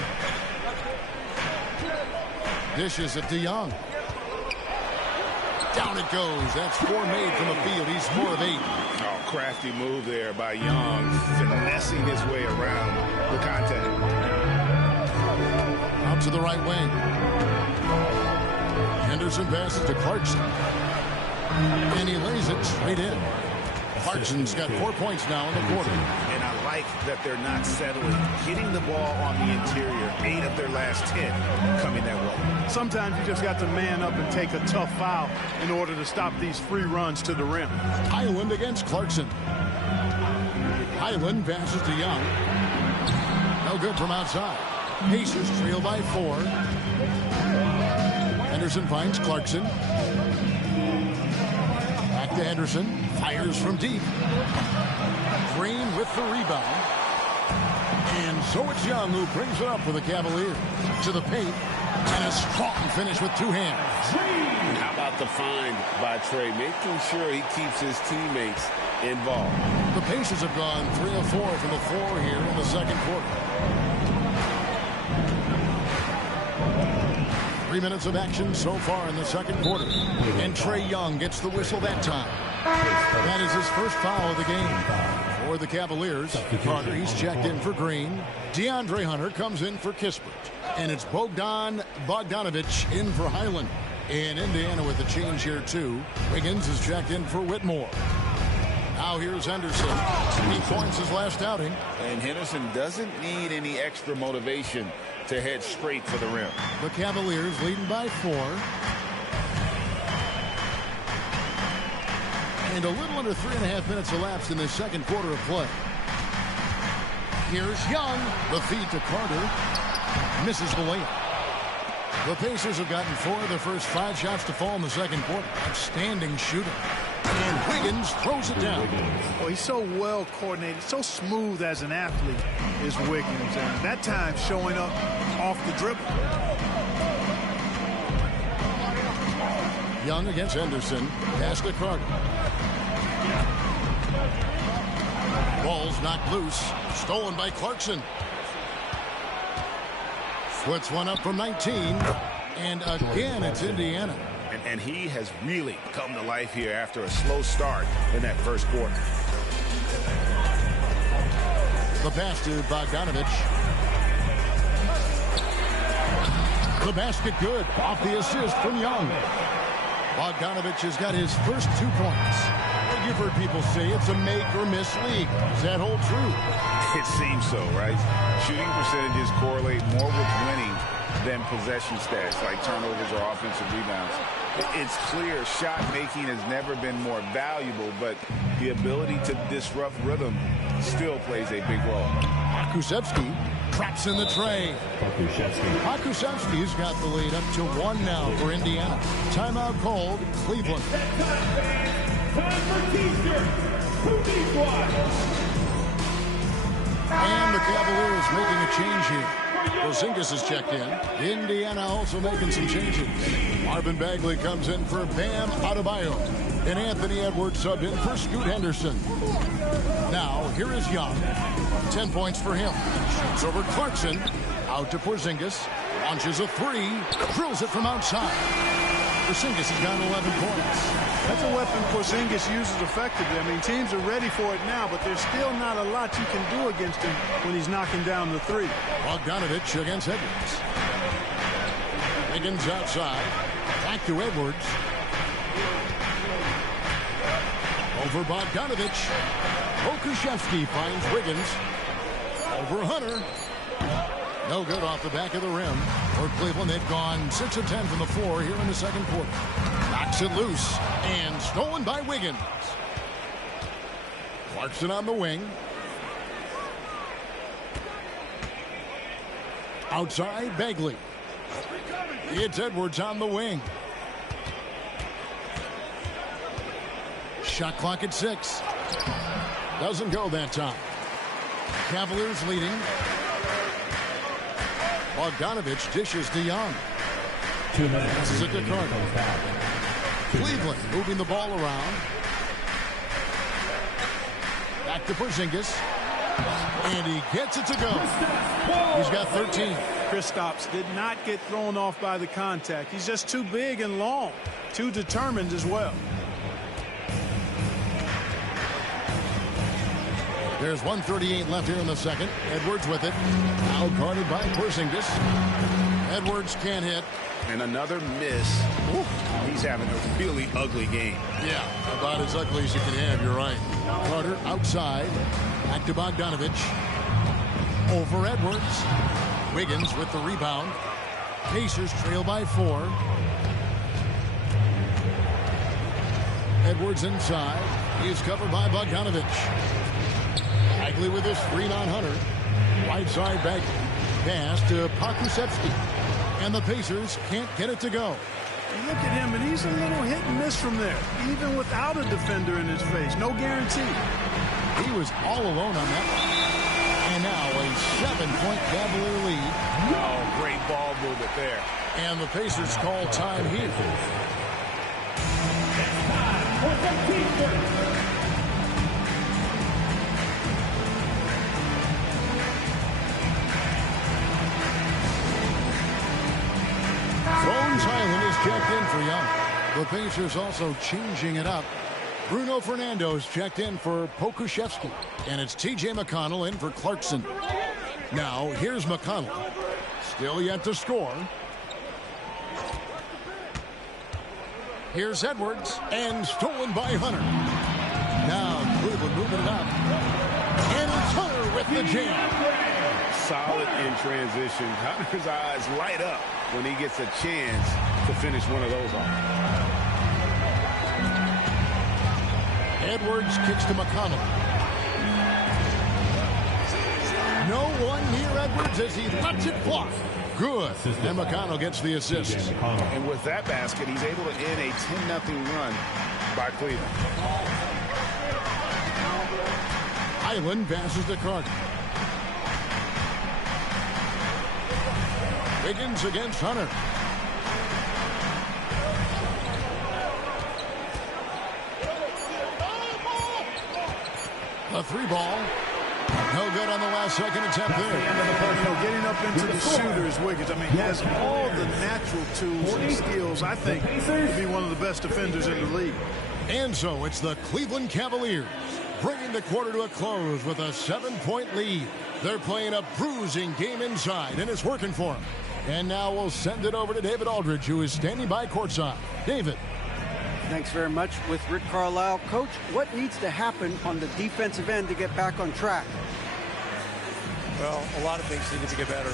Dishes it to Young. Down it goes. That's 4 made from the field. He's 4 of 8. Oh, crafty move there by Young, finessing his way around the contact. Out to the right wing. Henderson passes to Clarkson. And he lays it straight in. Clarkson's got 4 points now in the quarter. And I like that they're not settling. Hitting the ball on the interior, 8 of their last 10 coming that way. Sometimes you just got to man up and take a tough foul in order to stop these free runs to the rim. Highland against Clarkson. Highland passes to Young. No good from outside. Pacers trail by 4. Henderson finds Clarkson. Back to Henderson. Fires from deep. Green with the rebound. And so it's Young who brings it up for the Cavaliers. To the paint. And a strong finish with 2 hands. How about the find by Trae, making sure he keeps his teammates involved. The Pacers have gone 3 of 4 from the floor here in the second quarter. 3 minutes of action so far in the second quarter. And Trae Young gets the whistle that time. That is his first foul of the game. For the Cavaliers, Carter, he's checked in for Green. DeAndre Hunter comes in for Kispert. And it's Bogdan Bogdanovic in for Highland. And Indiana with the change here, too. Wiggins is checked in for Whitmore. Now here's Henderson. 3 points his last outing. And Henderson doesn't need any extra motivation to head straight for the rim. The Cavaliers leading by 4. And a little under 3.5 minutes elapsed in this second quarter of play. Here's Young. The feed to Carter. Misses the layup. The Pacers have gotten 4 of their first 5 shots to fall in the second quarter. Outstanding shooting. And Wiggins throws it down. Well, he's so well coordinated, so smooth as an athlete is Wiggins. And that time showing up off the dribble. Young against Henderson. Pass to Carter. Ball's knocked loose. Stolen by Clarkson. Splits one up from 19. And again, it's Indiana. And he has really come to life here after a slow start in that first quarter. The pass to Bogdanovich. The basket good. Off the assist from Young. Bogdanovich has got his first 2 points. You've heard people say it's a make or miss league. Does that hold true? It seems so, right? Shooting percentages correlate more with winning than possession stats like turnovers or offensive rebounds. It's clear shot making has never been more valuable, but the ability to disrupt rhythm still plays a big role. Pokusevski traps in the tray. Pokusevski's got the lead up to 1 now for Indiana. Timeout called, Cleveland. And the Cavaliers making a change here. Porzingis is checked in. Indiana also making some changes. Marvin Bagley comes in for Bam Adebayo. And Anthony Edwards subbed in for Scoot Henderson. Now, here is Young. 10 points for him. Shoots over Clarkson. Out to Porzingis. Launches a 3. Drills it from outside. Porzingis has got 11 points. That's a weapon Porzingis uses effectively. I mean, teams are ready for it now, but there's still not a lot you can do against him when he's knocking down the 3. Bogdanovich against Edwards. Wiggins outside. Back to Edwards. Over Bogdanovich. Pokusevski finds Wiggins. Over Hunter. No good off the back of the rim. For Cleveland, they've gone 6 of 10 from the floor here in the second quarter. Knocks it loose and stolen by Wiggins. Clarkson on the wing. Outside, Bagley. It's Edwards on the wing. Shot clock at 6. Doesn't go that time. Cavaliers leading. Bogdanovich dishes to Young. 2 minutes. Passes it to Carter. Cleveland moving the ball around. Back to Porzingis. And he gets it to go. He's got 13. Kristaps did not get thrown off by the contact. He's just too big and long. Too determined as well. There's 1:38 left here in the second. Edwards with it. Now guarded by Porzingis. Edwards can't hit. And another miss. Ooh, he's having a really ugly game. Yeah, about as ugly as you can have, you're right. Carter outside. Back to Bogdanovich. Over Edwards. Wiggins with the rebound. Pacers trail by 4. Edwards inside. He is covered by Bogdanovich. Bagley with his screen on Hunter. Right side Bagley. Pass to Pokusevski. And the Pacers can't get it to go. You look at him, and he's a little hit and miss from there, even without a defender in his face. No guarantee. He was all alone on that one. And now a 7-point Cavalier lead. Oh, great ball movement there. And the Pacers call time here. Bones Highland is checked in for Young. The Pacers also changing it up. Bruno Fernando's checked in for Pokusevski. And it's T.J. McConnell in for Clarkson. Now, here's McConnell. Still yet to score. Here's Edwards. And stolen by Hunter. Now, Cleveland moving it up. And it's Hunter with the jam. Solid in transition. Hunter's eyes light up when he gets a chance to finish one of those off. Edwards kicks to McConnell. No one near Edwards as he lets it fly. Good. And McConnell gets the assist. And with that basket, he's able to end a 10-0 run by Cleveland. Highland passes to Carter. Wiggins against Hunter. The three ball. No good on the last second attempt there. You know, getting up into the shooter is Wiggins. I mean, he has all the natural tools and skills, I think, to be one of the best defenders in the league. And so it's the Cleveland Cavaliers bringing the quarter to a close with a 7-point lead. They're playing a bruising game inside, and it's working for them. And now we'll send it over to David Aldridge, who is standing by courtside. David. Thanks very much with Rick Carlisle. Coach, what needs to happen on the defensive end to get back on track? Well, a lot of things need to get better.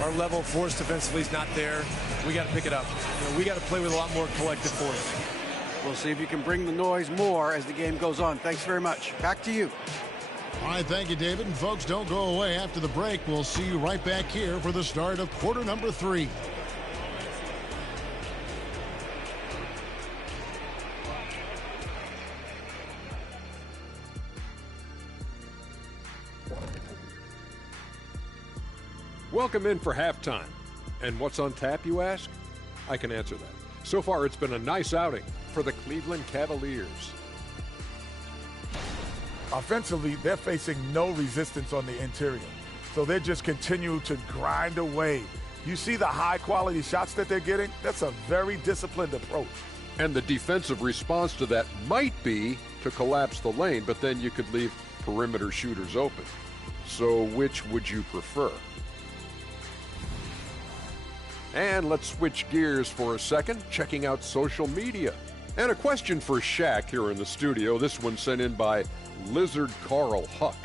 Our level of force defensively is not there. We got to pick it up. You know, we got to play with a lot more collective force. We'll see if you can bring the noise more as the game goes on. Thanks very much. Back to you. All right, thank you, David. And folks, don't go away. After the break, we'll see you right back here for the start of quarter number 3. Welcome in for halftime. And what's on tap, you ask? I can answer that. So far, it's been a nice outing for the Cleveland Cavaliers. Offensively, they're facing no resistance on the interior. So they just continue to grind away. You see the high-quality shots that they're getting? That's a very disciplined approach. And the defensive response to that might be to collapse the lane, but then you could leave perimeter shooters open. So which would you prefer? And let's switch gears for a second, checking out social media. And a question for Shaq here in the studio. This one sent in by Lizard Carl Huck.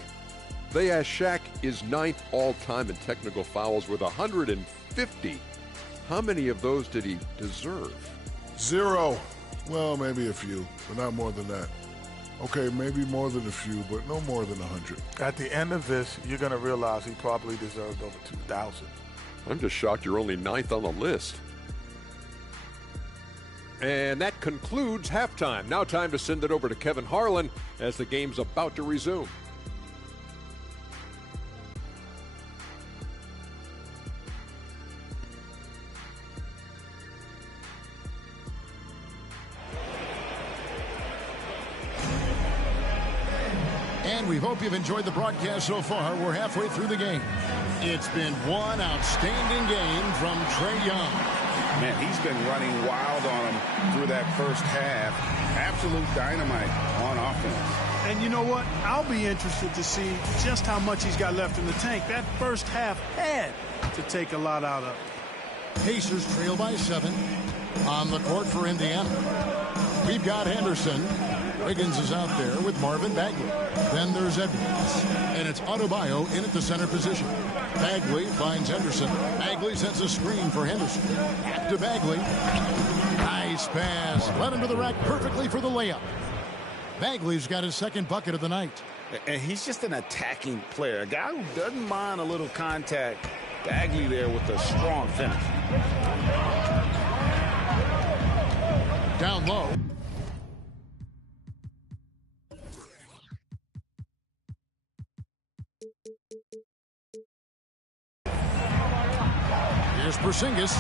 They asked Shaq is 9th all-time in technical fouls with 150. How many of those did he deserve? 0. Well, maybe a few, but not more than that. Okay, maybe more than a few, but no more than 100. At the end of this, you're going to realize he probably deserved over 2,000. I'm just shocked you're only 9th on the list. And that concludes halftime. Now time to send it over to Kevin Harlan as the game's about to resume. And we hope you've enjoyed the broadcast so far. We're halfway through the game. It's been one outstanding game from Trae Young. Man, he's been running wild on him through that first half. Absolute dynamite on offense. And you know what? I'll be interested to see just how much he's got left in the tank. That first half had to take a lot out of it. Pacers trail by 7 on the court for Indiana. We've got Henderson. Wiggins is out there with Marvin Bagley. Then there's Edwards. And it's Adebayo in at the center position. Bagley finds Henderson. Bagley sends a screen for Henderson. Back to Bagley. Nice pass. Led him to the rack perfectly for the layup. Bagley's got his second bucket of the night. And he's just an attacking player. A guy who doesn't mind a little contact. Bagley there with a strong finish. Down low. Here's Porzingis.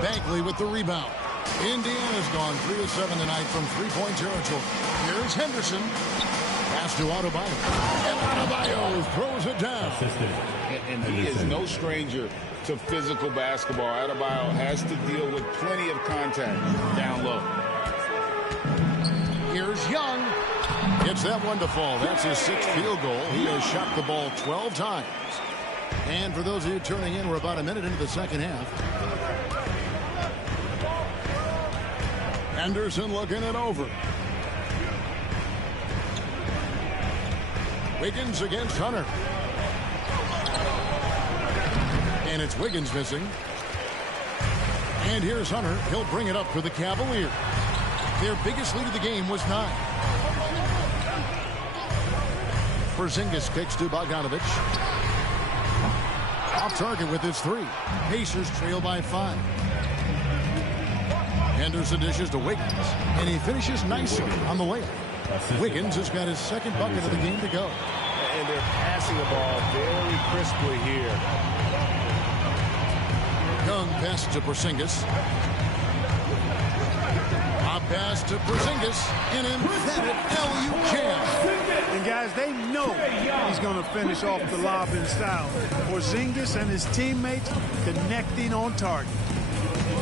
Bagley with the rebound. Indiana's gone 3 of 7 tonight from three-point territory. Here's Henderson. Pass to Adebayo. And Adebayo throws it down. And he is no stranger to physical basketball. Adebayo has to deal with plenty of contact down low. Here's Young. Gets that one to fall. That's his 6th field goal. He has shot the ball 12 times. And for those of you turning in, we're about a minute into the second half. Anderson looking it over. Wiggins against Hunter. And it's Wiggins missing. And here's Hunter. He'll bring it up for the Cavaliers. Their biggest lead of the game was 9. Porzingis kicks to Bogdanovich. Off target with his 3. Pacers trail by 5. Henderson dishes to Wiggins. And he finishes nicely on the layup. Wiggins has got his second bucket of the game to go. And they're passing the ball very crisply here. Young passes to Porzingis. Pass to Porzingis. An emphatic LU jam. And guys, they know he's going to finish off the lob in style. Porzingis and his teammates connecting on target.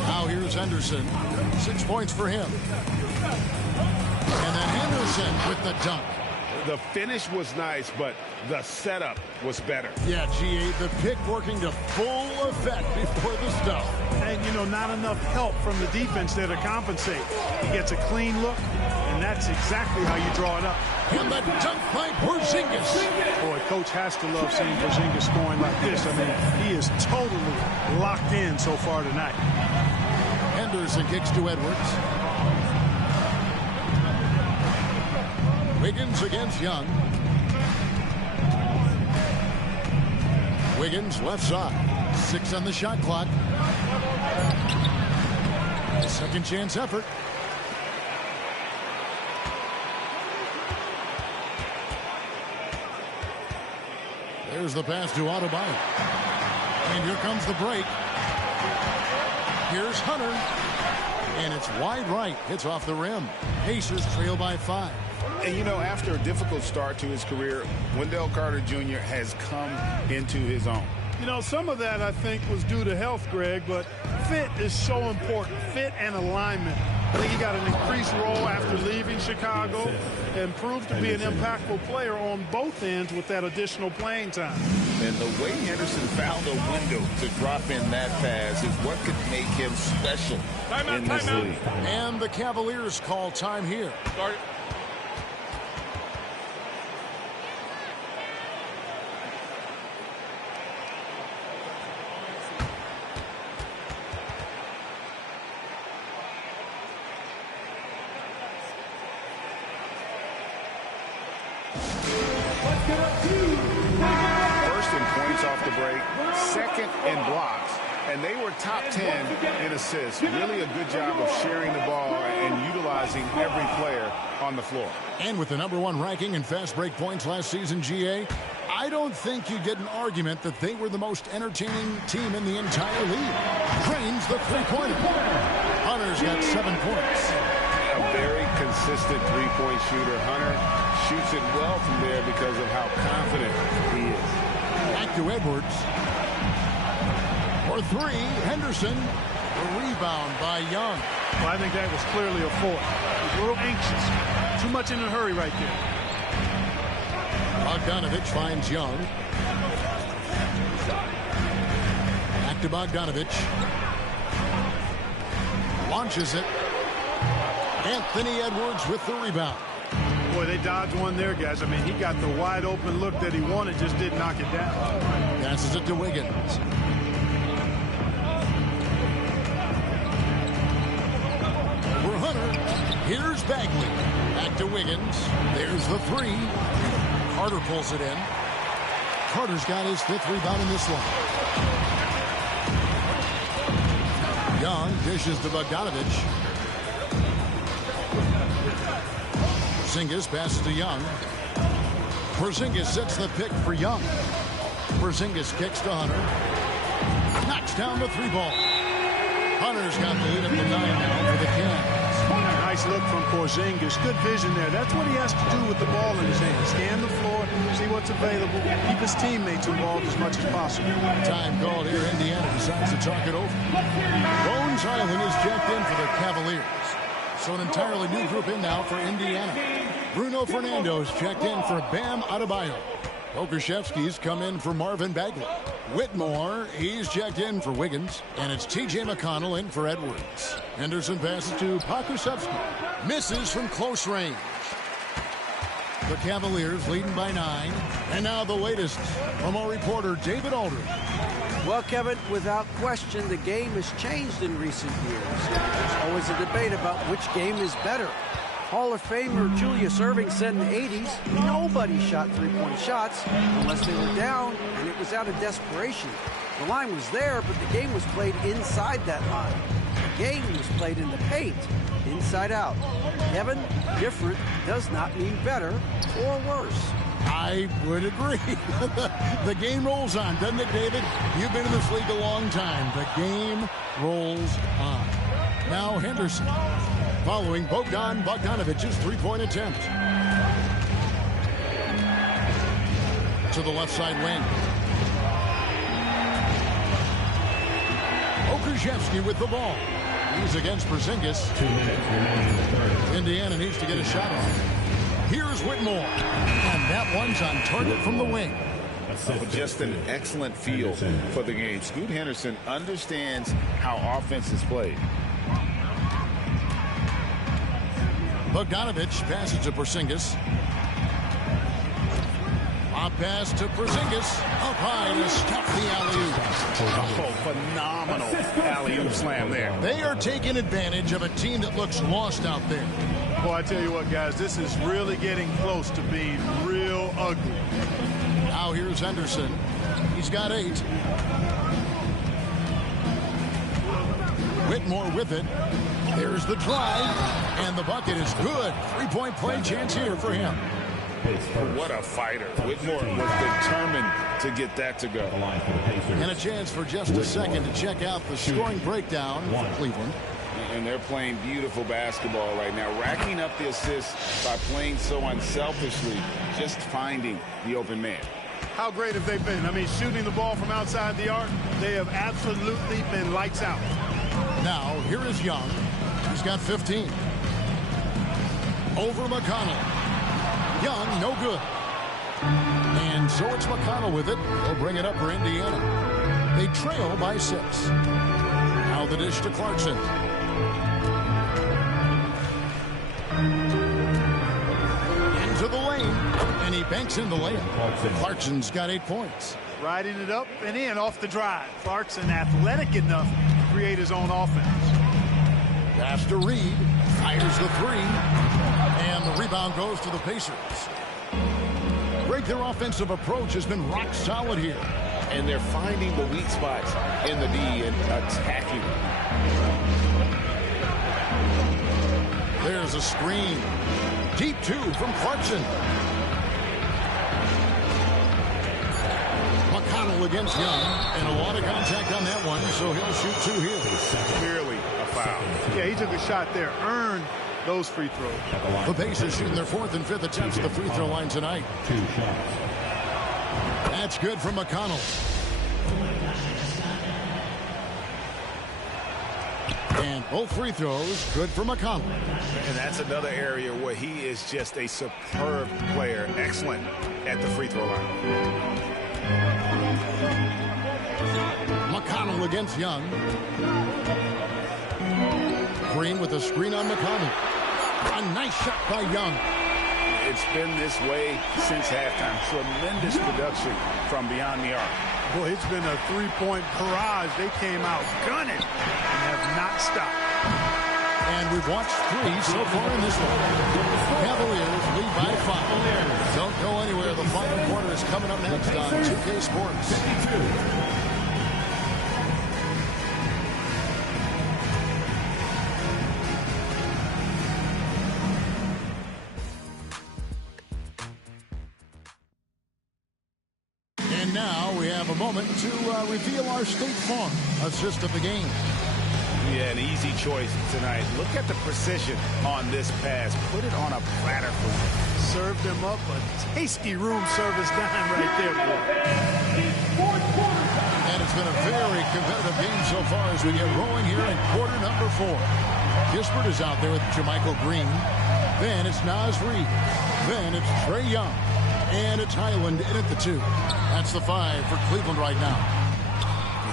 Now here's Henderson. 6 points for him. And then Henderson with the dunk. The finish was nice, but the setup was better. Yeah, G8, the pick working to full effect before the stuff. And, you know, not enough help from the defense there to compensate. He gets a clean look, and that's exactly how you draw it up. And the dunk by Porzingis. Boy, Coach has to love seeing Porzingis scoring like this. I mean, he is totally locked in so far tonight. Henderson kicks to Edwards. Wiggins against Young. Wiggins left side. 6 on the shot clock. Second chance effort. There's the pass to Adebayo. And here comes the break. Here's Hunter. And it's wide right. Hits off the rim. Pacers trail by 5. And, you know, after a difficult start to his career, Wendell Carter Jr. has come into his own. You know, some of that, I think, was due to health, Greg, but fit is so important. Fit and alignment. I think he got an increased role after leaving Chicago and proved to be an impactful player on both ends with that additional playing time. And the way Henderson found a window to drop in that pass is what could make him special in this league. And the Cavaliers call time here. Start. First in points off the break, second in blocks, and they were top 10 in assists. Really a good job of sharing the ball and utilizing every player on the floor. And with the #1 ranking in fast break points last season, GA, I don't think you get an argument that they were the most entertaining team in the entire league. Crane's the three-pointer. Hunter's got 7 points. A very consistent three-point shooter. Hunter shoots it well from there because of how confident he is. Back to Edwards. For 3, Henderson. A rebound by Young. Well, I think that was clearly a foul. He was a little anxious. Too much in a hurry right there. Bogdanovich finds Young. Back to Bogdanovich. Launches it. Anthony Edwards with the rebound. Boy, they dodged one there, guys. I mean, he got the wide open look that he wanted, just didn't knock it down. Passes it to Wiggins. For Hunter, here's Bagley. Back to Wiggins. There's the 3. Carter pulls it in. Carter's got his 5th rebound in this one. Young dishes to Bogdanovich. Porzingis passes to Young. Porzingis sets the pick for Young. Porzingis kicks to Hunter. Knocks down the 3-ball. Hunter's got the lead up to 9 now for the Cavs. Nice look from Porzingis. Good vision there. That's what he has to do with the ball in his hand. Scan the floor, see what's available, keep his teammates involved as much as possible. Time called here. Indiana decides to talk it over. Bones Island is checked in for the Cavaliers. So an entirely new group in now for Indiana. Bruno Fernando's checked in for Bam Adebayo. Pokusevski's come in for Marvin Bagley. Whitmore, he's checked in for Wiggins. And it's T.J. McConnell in for Edwards. Henderson passes to Pokusevski. Misses from close range. The Cavaliers leading by 9. And now the latest from our reporter David Aldridge. Well, Kevin, without question, the game has changed in recent years. There's always a debate about which game is better. Hall of Famer Julius Erving said in the 80s, nobody shot three-point shots unless they were down, and it was out of desperation. The line was there, but the game was played inside that line. The game was played in the paint, inside out. Kevin, different does not mean better or worse. I would agree. The game rolls on, doesn't it, David? You've been in this league a long time. The game rolls on. Now Henderson. following Bogdan Bogdanovic's three-point attempt. To the left side wing. Okrzewski with the ball. He's against Porzingis. 2 minutes remaining in the third. Indiana needs to get a shot off. Here's Whitmore. And that one's on target from the wing. Just an excellent feel for the game. Scoot Henderson understands how offense is played. Bogdanovich passes to Porzingis. Up pass to Porzingis. Up high to stop the alley-oop. Oh, phenomenal alley-oop slam there. They are taking advantage of a team that looks lost out there. Boy, I tell you what, guys, this is really getting close to being real ugly. Now here's Henderson. He's got 8. Whitmore with it. There's the drive. And the bucket is good. 3-point play chance here for him. What a fighter. Whitmore was determined to get that to go. And a chance for just a second to check out the scoring breakdown for Cleveland. And they're playing beautiful basketball right now, racking up the assists by playing so unselfishly, just finding the open man. How great have they been? I mean, shooting the ball from outside the arc, they have absolutely been lights out. Now, here is Young. He's got 15. Over McConnell. Young, no good. And so it's McConnell with it. They'll bring it up for Indiana. They trail by 6. Now the dish to Clarkson. Into the lane. And he banks in the layup. Clarkson's got 8 points. Riding it up and in off the drive. Clarkson athletic enough to create his own offense. Pass to Reed. Fires the 3. And the rebound goes to the Pacers. Greg, their offensive approach has been rock solid here. And they're finding the weak spots in the D and attacking. There's a screen. Deep 2 from Clarkson. McConnell against Young. And a lot of contact on that one, so he'll shoot 2 here. Clearly a foul. Yeah, he took a shot there. Earned those free throws. The Pacers shooting their 4th and 5th attempts at the free throw line tonight. 2 shots. That's good from McConnell. And both free throws good for McConnell. And that's another area where he is just a superb player. Excellent at the free throw line. McConnell against Young. Green with a screen on McConnell. A nice shot by Young. It's been this way since halftime. Tremendous production from beyond the arc. Boy, it's been a 3-point barrage. They came out gunning and have not stopped. And we've watched 3 so far in this one. Cavaliers lead by 5. Don't go anywhere. The final quarter is coming up next on 2K Sports. Moment to reveal our State Farm assist of the game. Yeah, an easy choice tonight. Look at the precision on this pass. Put it on a platter for him. Served him up a tasty room service dime right there, boy. And it's been a very competitive game so far as we get rolling here in quarter number 4. Kispert is out there with Jermichael Green. Then it's Naz Reid. Then it's Trae Young. And it's Highland in at the 2. That's the 5 for Cleveland right now.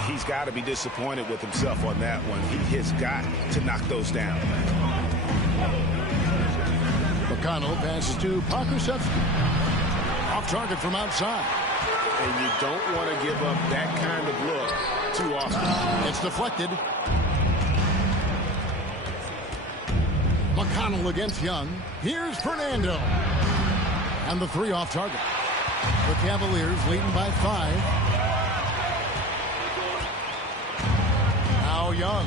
He's got to be disappointed with himself on that one. He has got to knock those down. McConnell passes to Pokusevski. Off target from outside. And you don't want to give up that kind of look too often. It's deflected. McConnell against Young. Here's Fernando. And the 3 off target. The Cavaliers leading by 5. Now Young.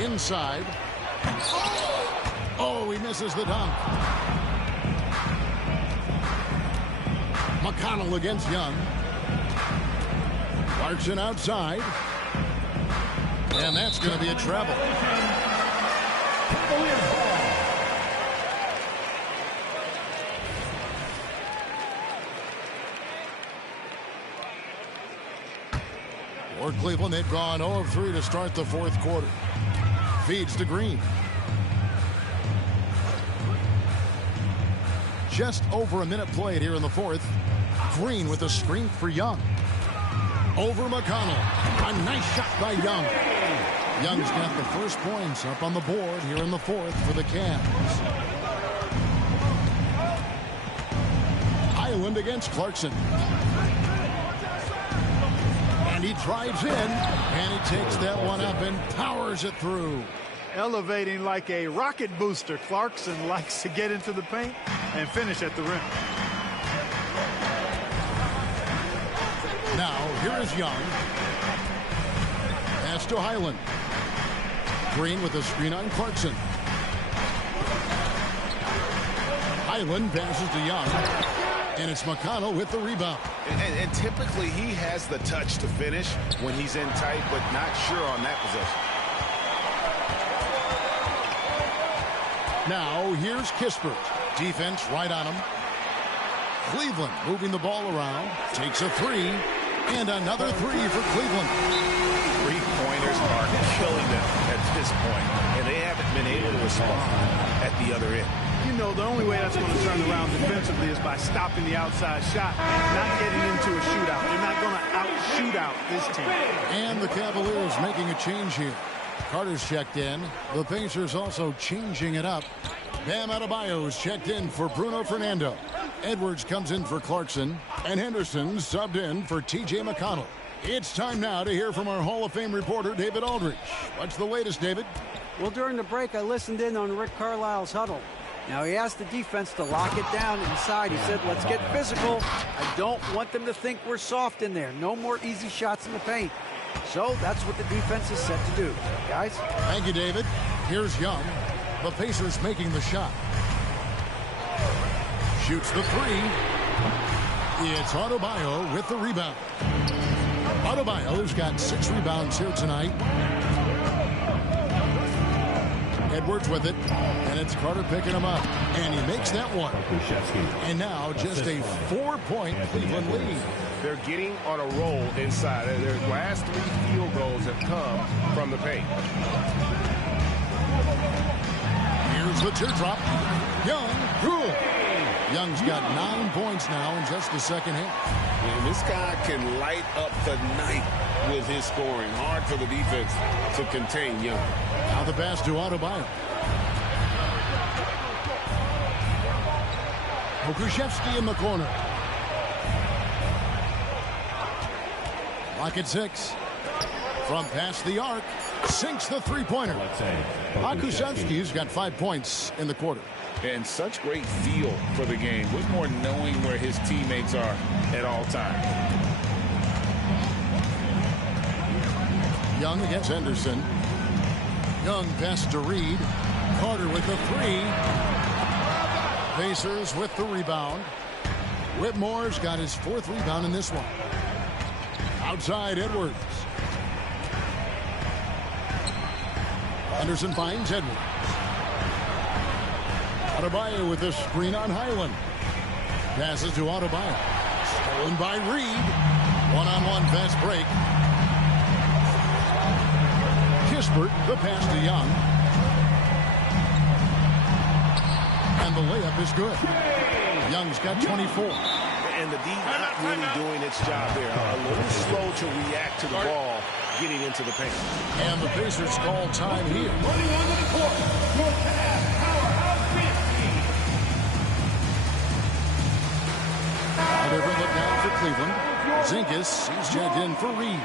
Inside. Oh, he misses the dunk. McConnell against Young. Clarkson outside. And that's going to be a travel. Cavaliers ball. For Cleveland, they've gone 0 of 3 to start the fourth quarter. Feeds to Green. Just over a minute played here in the fourth. Green with a screen for Young. Over McConnell. A nice shot by Young. Young's got the first points up on the board here in the fourth for the Cavs. Highland against Clarkson. And he drives in, and he takes that one up and powers it through. Elevating like a rocket booster. Clarkson likes to get into the paint and finish at the rim. Now, here is Young. Pass to Highland. Green with a screen on Clarkson. Highland passes to Young. And it's McConnell with the rebound. And typically he has the touch to finish when he's in tight, but not sure on that possession. Now, here's Kispert. Defense right on him. Cleveland moving the ball around. Takes a three. And another three for Cleveland. Three-pointers are killing them at this point, and they haven't been able to respond at the other end. You know, the only way that's going to turn around defensively is by stopping the outside shot and not getting into a shootout. They're not going to out-shoot out this team. And the Cavaliers making a change here. Carter's checked in. The Pacers also changing it up. Bam Adebayo's checked in for Bruno Fernando. Edwards comes in for Clarkson. And Henderson subbed in for T.J. McConnell. It's time now to hear from our Hall of Fame reporter, David Aldridge. What's the latest, David? Well, during the break, I listened in on Rick Carlisle's huddle. Now, he asked the defense to lock it down inside. He said, let's get physical. I don't want them to think we're soft in there. No more easy shots in the paint. So that's what the defense is set to do. Guys? Thank you, David. Here's Young. The Pacers making the shot. Shoots the three. It's Adebayo with the rebound. Adebayo's got 6 rebounds here tonight. Edwards with it, and it's Carter picking him up, and he makes that one. And now just a 4-point Cleveland lead. They're getting on a roll inside. Their last 3 field goals have come from the paint. Here's the teardrop. Young, good. Young's got 9 points now in just the second half. And this guy can light up the night with his scoring. Hard for the defense to contain Young. Now the pass to Adebayo. Pokusevski in the corner. Lock at 6. From past the arc. Sinks the three-pointer. Pokusevski's got 5 points in the quarter. And such great feel for the game. Whitmore knowing where his teammates are at all times. Young against Henderson. Young pass to Reed. Carter with the 3. Pacers with the rebound. Whitmore's got his 4th rebound in this one. Outside Edwards. Henderson finds Edwards. Adebayo with the screen on Highland. Passes to Adebayo. Stolen by Reed. One-on-one fast break. Kispert, the pass to Young. And the layup is good. Young's got 24. And the D not really doing its job there. A little slow to react to the ball getting into the paint. And the Pacers call time here. Running onto the court, your Cavs powerhouse team. A different look now for Cleveland. Zinkas, he's checked in for Reed.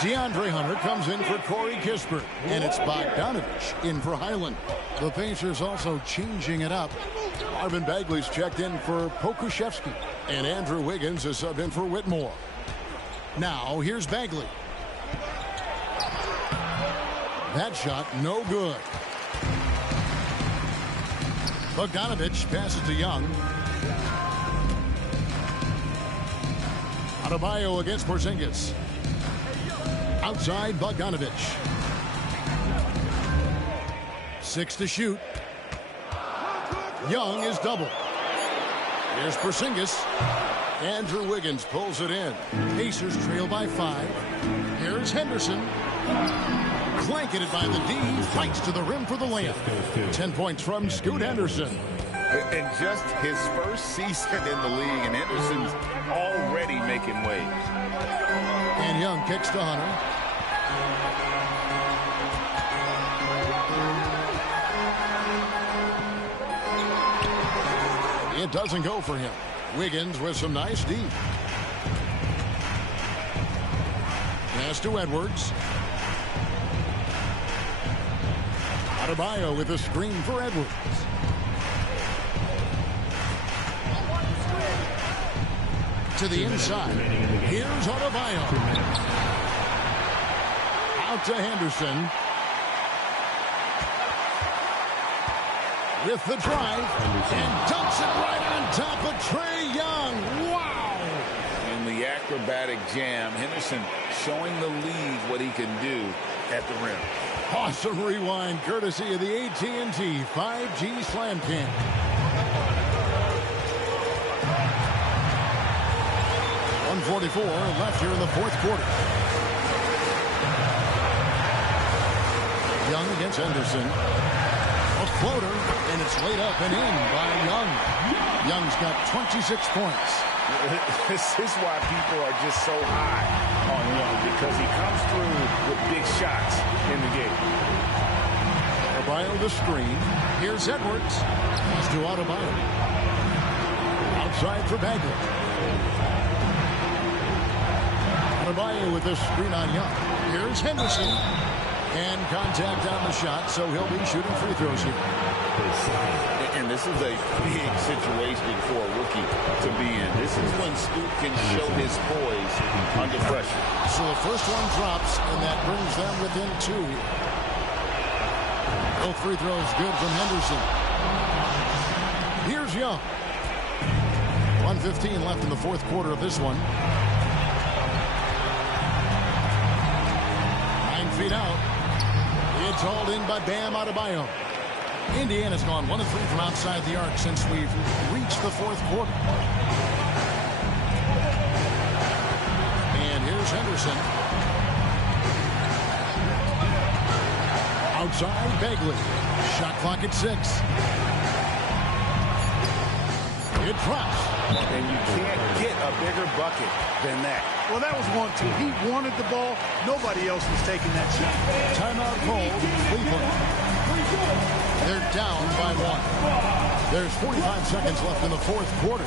DeAndre Hunter comes in for Corey Kispert. And it's Bogdanovich in for Highland. The Pacers also changing it up. Marvin Bagley's checked in for Pokusevski. And Andrew Wiggins is subbed in for Whitmore. Now, here's Bagley. That shot, no good. Bogdanovich passes to Young. Adebayo against Porzingis. Outside Bogdanovich. 6 to shoot. Young is double. Here's Porzingis. Andrew Wiggins pulls it in. Pacers trail by 5. Here's Henderson. Blanketed by the D. Fights to the rim for the layup. 10 points from Scoot Henderson. And just his first season in the league, and Henderson's already making waves. And Young kicks to Hunter. It doesn't go for him. Wiggins with some nice D. Pass to Edwards. Adebayo with a screen for Edwards. To the inside. Here's Adebayo. Out to Henderson. With the drive. And dumps it right on top of Trae Young. Wow! In the acrobatic jam, Henderson showing the league what he can do at the rim. Awesome rewind courtesy of the AT&T 5G Slam Cam. .144 left here in the fourth quarter. Young against Henderson. A floater, and it's laid up and in by Young. Young's got 26 points. This is why people are just so high on Young, because he comes through with big shots in the game. Adebayo the screen. Here's Edwards. He's to Adebayo. Outside for Bagley. Adebayo with the screen on Young. Here's Henderson. And contact on the shot, so he'll be shooting free throws here. And this is a big situation for a rookie to be in. This is when Scoot can show his poise under pressure. So the first one drops, and that brings them within 2. Both free throws good from Henderson. Here's Young. 1:15 left in the fourth quarter of this one. 9 feet out. It's hauled in by Bam Adebayo. Indiana's gone 1 of 3 from outside the arc since we've reached the fourth quarter. And here's Henderson. Outside, Bagley. Shot clock at 6. It drops. And you can't get a bigger bucket than that. Well, that was 1-2. He wanted the ball. Nobody else was taking that shot. Timeout called. Cleveland. They're down by 1. There's 45 seconds left in the fourth quarter.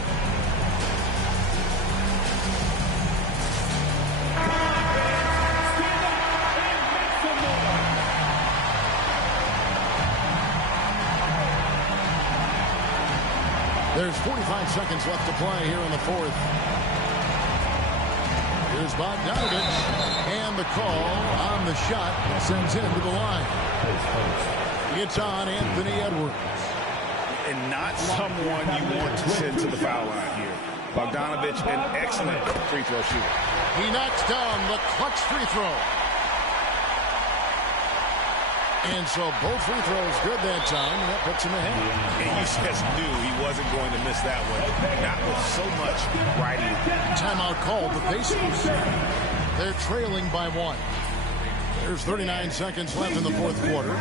There's 45 seconds left to play here in the fourth. Here's Bogdanovich, and the call on the shot sends him to the line. It's on Anthony Edwards. And not someone you want to send to the foul line here. Bogdanovich, an excellent free throw shooter. He knocks down the clutch free throw. And so both free throws good that time, and that puts him ahead. And you just knew he wasn't going to miss that one. Not with so much riding. Timeout called the Pacers. They're trailing by 1. There's 39 seconds left in the fourth quarter.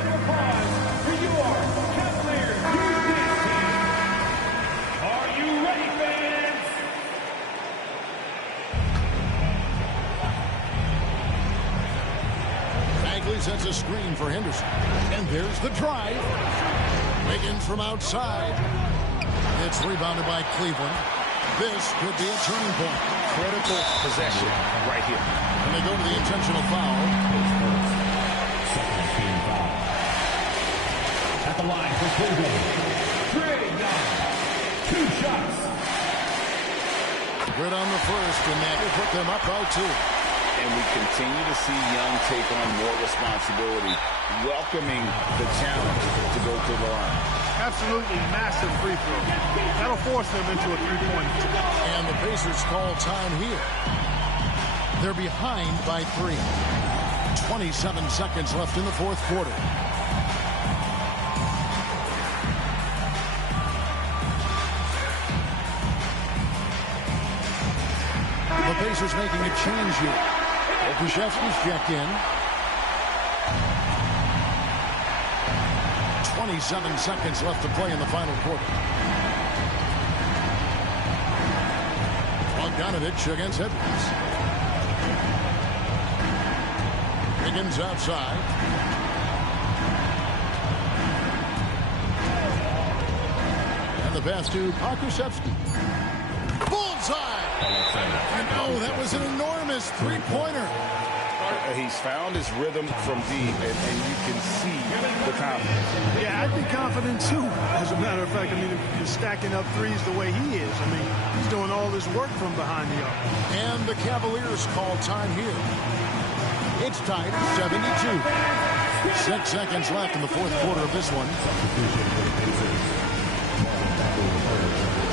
Are you ready, fans? Bagley sets a screen for Henderson. And there's the drive. Wiggins from outside. It's rebounded by Cleveland. This could be a turning point. Critical possession right here. And they go to the intentional foul. Second team foul. At the line for Cleveland, Trae Young. 2 shots. Good on the first, and that will put them up by 2. And we continue to see Young take on more responsibility, welcoming the challenge to go to the line. Absolutely massive free throw. That'll force them into a three-point. And the Pacers call time here. They're behind by 3. 27 seconds left in the fourth quarter. Pacers making a change here. Okushevsky's checked in. 27 seconds left to play in the final quarter. Bogdanovich against Edwards. Wiggins outside. And the pass to Okushevsky. Bullseye! And oh, that was an enormous three-pointer. He's found his rhythm from deep, and you can see the confidence. Yeah, I'd be confident too. As a matter of fact, I mean, he's stacking up threes the way he is. I mean, he's doing all this work from behind the arc. And the Cavaliers call time here. It's tied at 72. 6 seconds left in the fourth quarter of this one.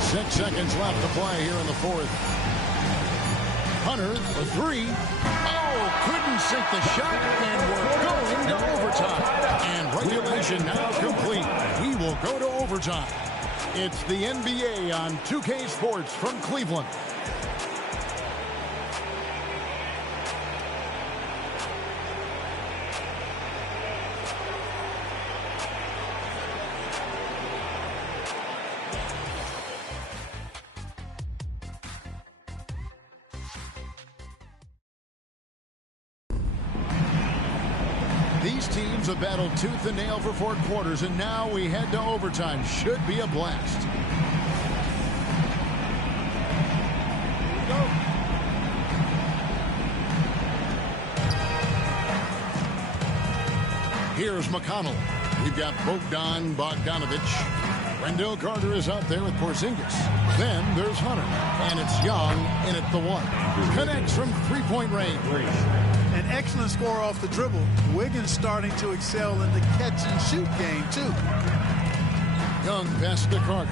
6 seconds left to play here in the fourth. Hunter, a three. Oh, couldn't sink the shot, and we're going to overtime. And regulation now complete. We will go to overtime. It's the NBA on 2K Sports from Cleveland. These teams have battled tooth and nail for 4 quarters, and now we head to overtime. Should be a blast. Here's McConnell. We've got Bogdanovich. Wendell Carter is out there with Porzingis. Then there's Hunter. And it's Young in at the one. Connects from three-point range. An excellent score off the dribble. Wiggins starting to excel in the catch-and-shoot game, too. Young pass to Carter.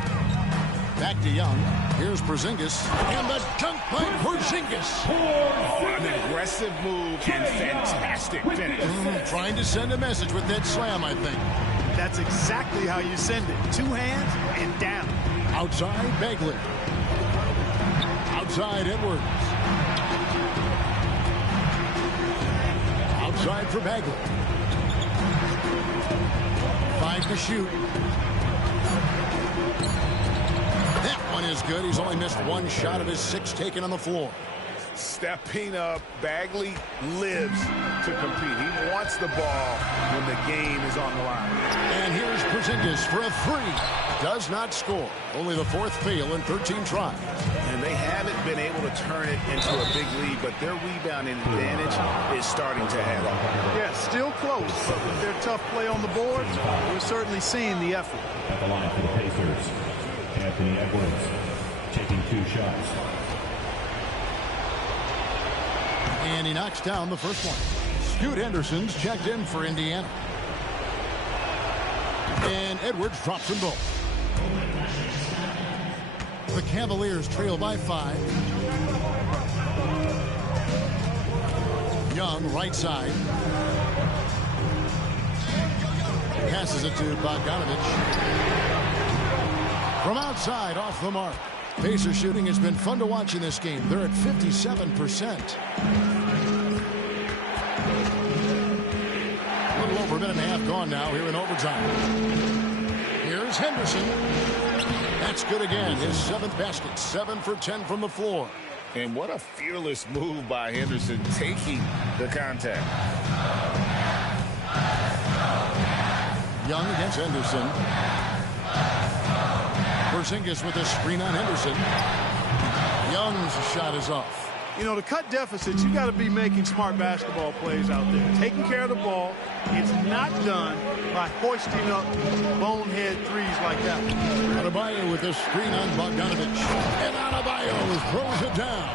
Back to Young. Here's Porzingis. And the dunk by Porzingis. An aggressive move and fantastic finish. Trying to send a message with that slam, I think. That's exactly how you send it. 2 hands and down. Outside, Bagley. Outside, Edwards. Outside for Bagley. 5 to shoot. That one is good. He's only missed 1 shot of his 6 taken on the floor. Stepping up, Bagley lives to compete. He wants the ball when the game is on the line. And here's Porzingis for a 3. Does not score. Only the 4th fail in 13 tries. And they haven't been able to turn it into a big lead, but their rebounding advantage is starting to add up. Yeah, still close, but with their tough play on the boards, we're certainly seeing the effort. At the line for the Pacers, Anthony Edwards taking 2 shots. And he knocks down the first one. Scoot Henderson's checked in for Indiana. And Edwards drops them both. The Cavaliers trail by 5. Young, right side. Passes it to Bogdanovich. From outside, off the mark. Pacers shooting has been fun to watch in this game. They're at 57%. A little over a minute and a half gone now here in overtime. Here's Henderson. That's good again. His 7th basket. 7 for 10 from the floor. And what a fearless move by Henderson, taking the contact. Young against Henderson. Porzingis with a screen on Henderson. Young's shot is off. You know, to cut deficits, you got to be making smart basketball plays out there. Taking care of the ball. It's not done by hoisting up bonehead threes like that. Adebayo with a screen on Bogdanovich. And Adebayo throws it down.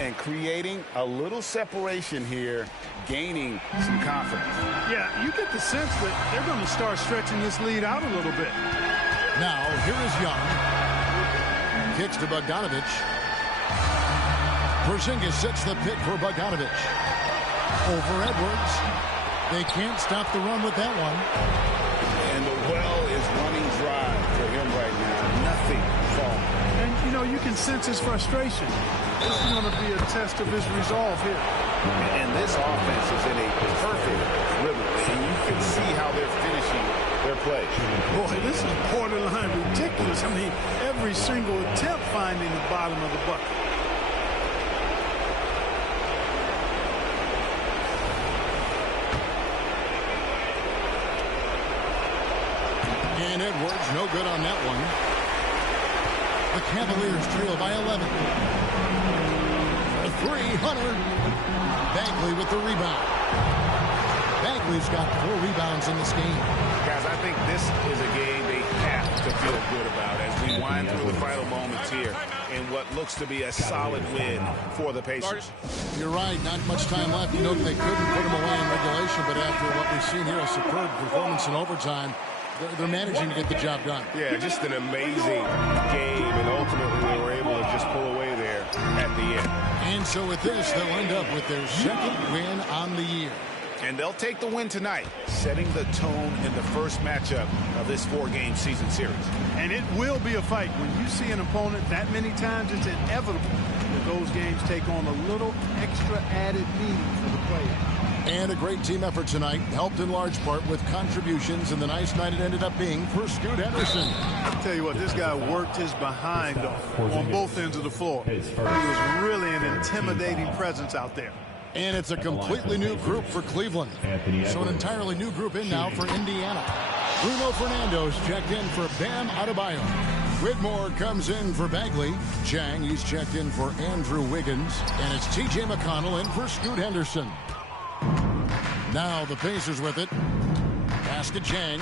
And creating a little separation here, gaining some confidence. Yeah, you get the sense that they're going to start stretching this lead out a little bit. Now, here is Young. Kicks to Bogdanovich. Porzingis sets the pick for Bogdanovich. Over Edwards. They can't stop the run with that one. And the well is running dry for him right now. Nothing falling. And, you know, you can sense his frustration. This is going to be a test of his resolve here. And this offense is in a perfect rhythm, and you can see how they're finishing their play. Boy, this is borderline ridiculous. I mean, every single attempt finding the bottom of the bucket. And Edwards, no good on that one. The Cavaliers trail by 11. For three, Hunter. Bagley with the rebound. Bagley's got 4 rebounds in this game. Guys, I think this is a game they have to feel good about as we wind through the final moments here in what looks to be a solid win for the Pacers. You're right, not much time left. You know they couldn't put them away in regulation, but after what we've seen here, a superb performance in overtime, they're managing to get the job done. Yeah, just an amazing game, and ultimately they were able to just pull away there at the end. And so with this, they'll end up with their second win on the year. And they'll take the win tonight, setting the tone in the first matchup of this 4-game season series. And it will be a fight. When you see an opponent that many times, it's inevitable that those games take on a little extra added meaning for the player. And a great team effort tonight, helped in large part with contributions, and the nice night it ended up being for Scoot Henderson. I'll tell you what, this guy worked his behind off on both ends of the floor. He was really an intimidating presence out there. And it's a completely new group for Cleveland. So an entirely new group in now for Indiana. Bruno Fernando's checked in for Bam Adebayo. Whitmore comes in for Bagley. Chang, he's checked in for Andrew Wiggins. And it's T.J. McConnell in for Scoot Henderson. Now the Pacers with it. Pass to Chang.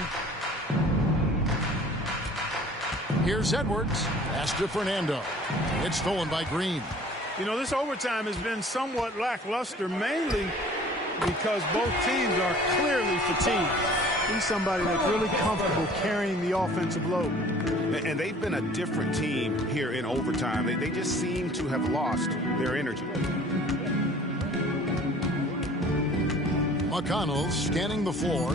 Here's Edwards. Pass to Fernando. It's stolen by Green. You know, this overtime has been somewhat lackluster, mainly because both teams are clearly fatigued. He's somebody that's really comfortable carrying the offensive load. And they've been a different team here in overtime. They just seem to have lost their energy. McConnell scanning the floor.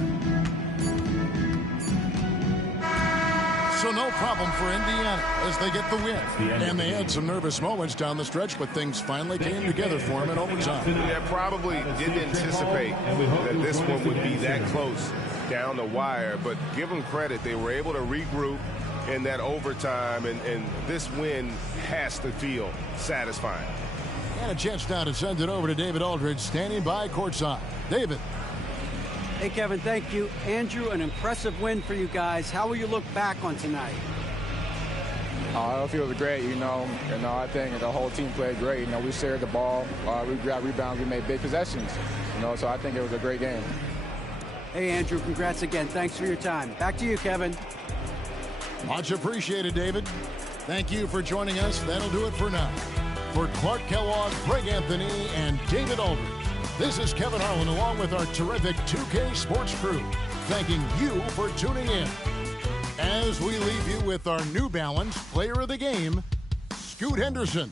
So no problem for Indiana as they get the win. And they had some nervous moments down the stretch, but things finally came together for them in overtime. Yeah, probably didn't anticipate that this one would be that close down the wire, but give them credit. They were able to regroup in that overtime, and this win has to feel satisfying. And a chance now to send it over to David Aldridge, standing by courtside. David. Hey, Kevin, thank you. Andrew, an impressive win for you guys. How will you look back on tonight? It feels great, I think the whole team played great. We shared the ball, we got rebounds, we made big possessions, so I think it was a great game. Hey, Andrew, congrats again. Thanks for your time. Back to you, Kevin. Much appreciated, David. Thank you for joining us. That'll do it for now. For Clark Kellogg, Greg Anthony, and David Aldridge, this is Kevin Harlan along with our terrific 2K Sports crew, thanking you for tuning in. As we leave you with our New Balance Player of the Game, Scoot Henderson.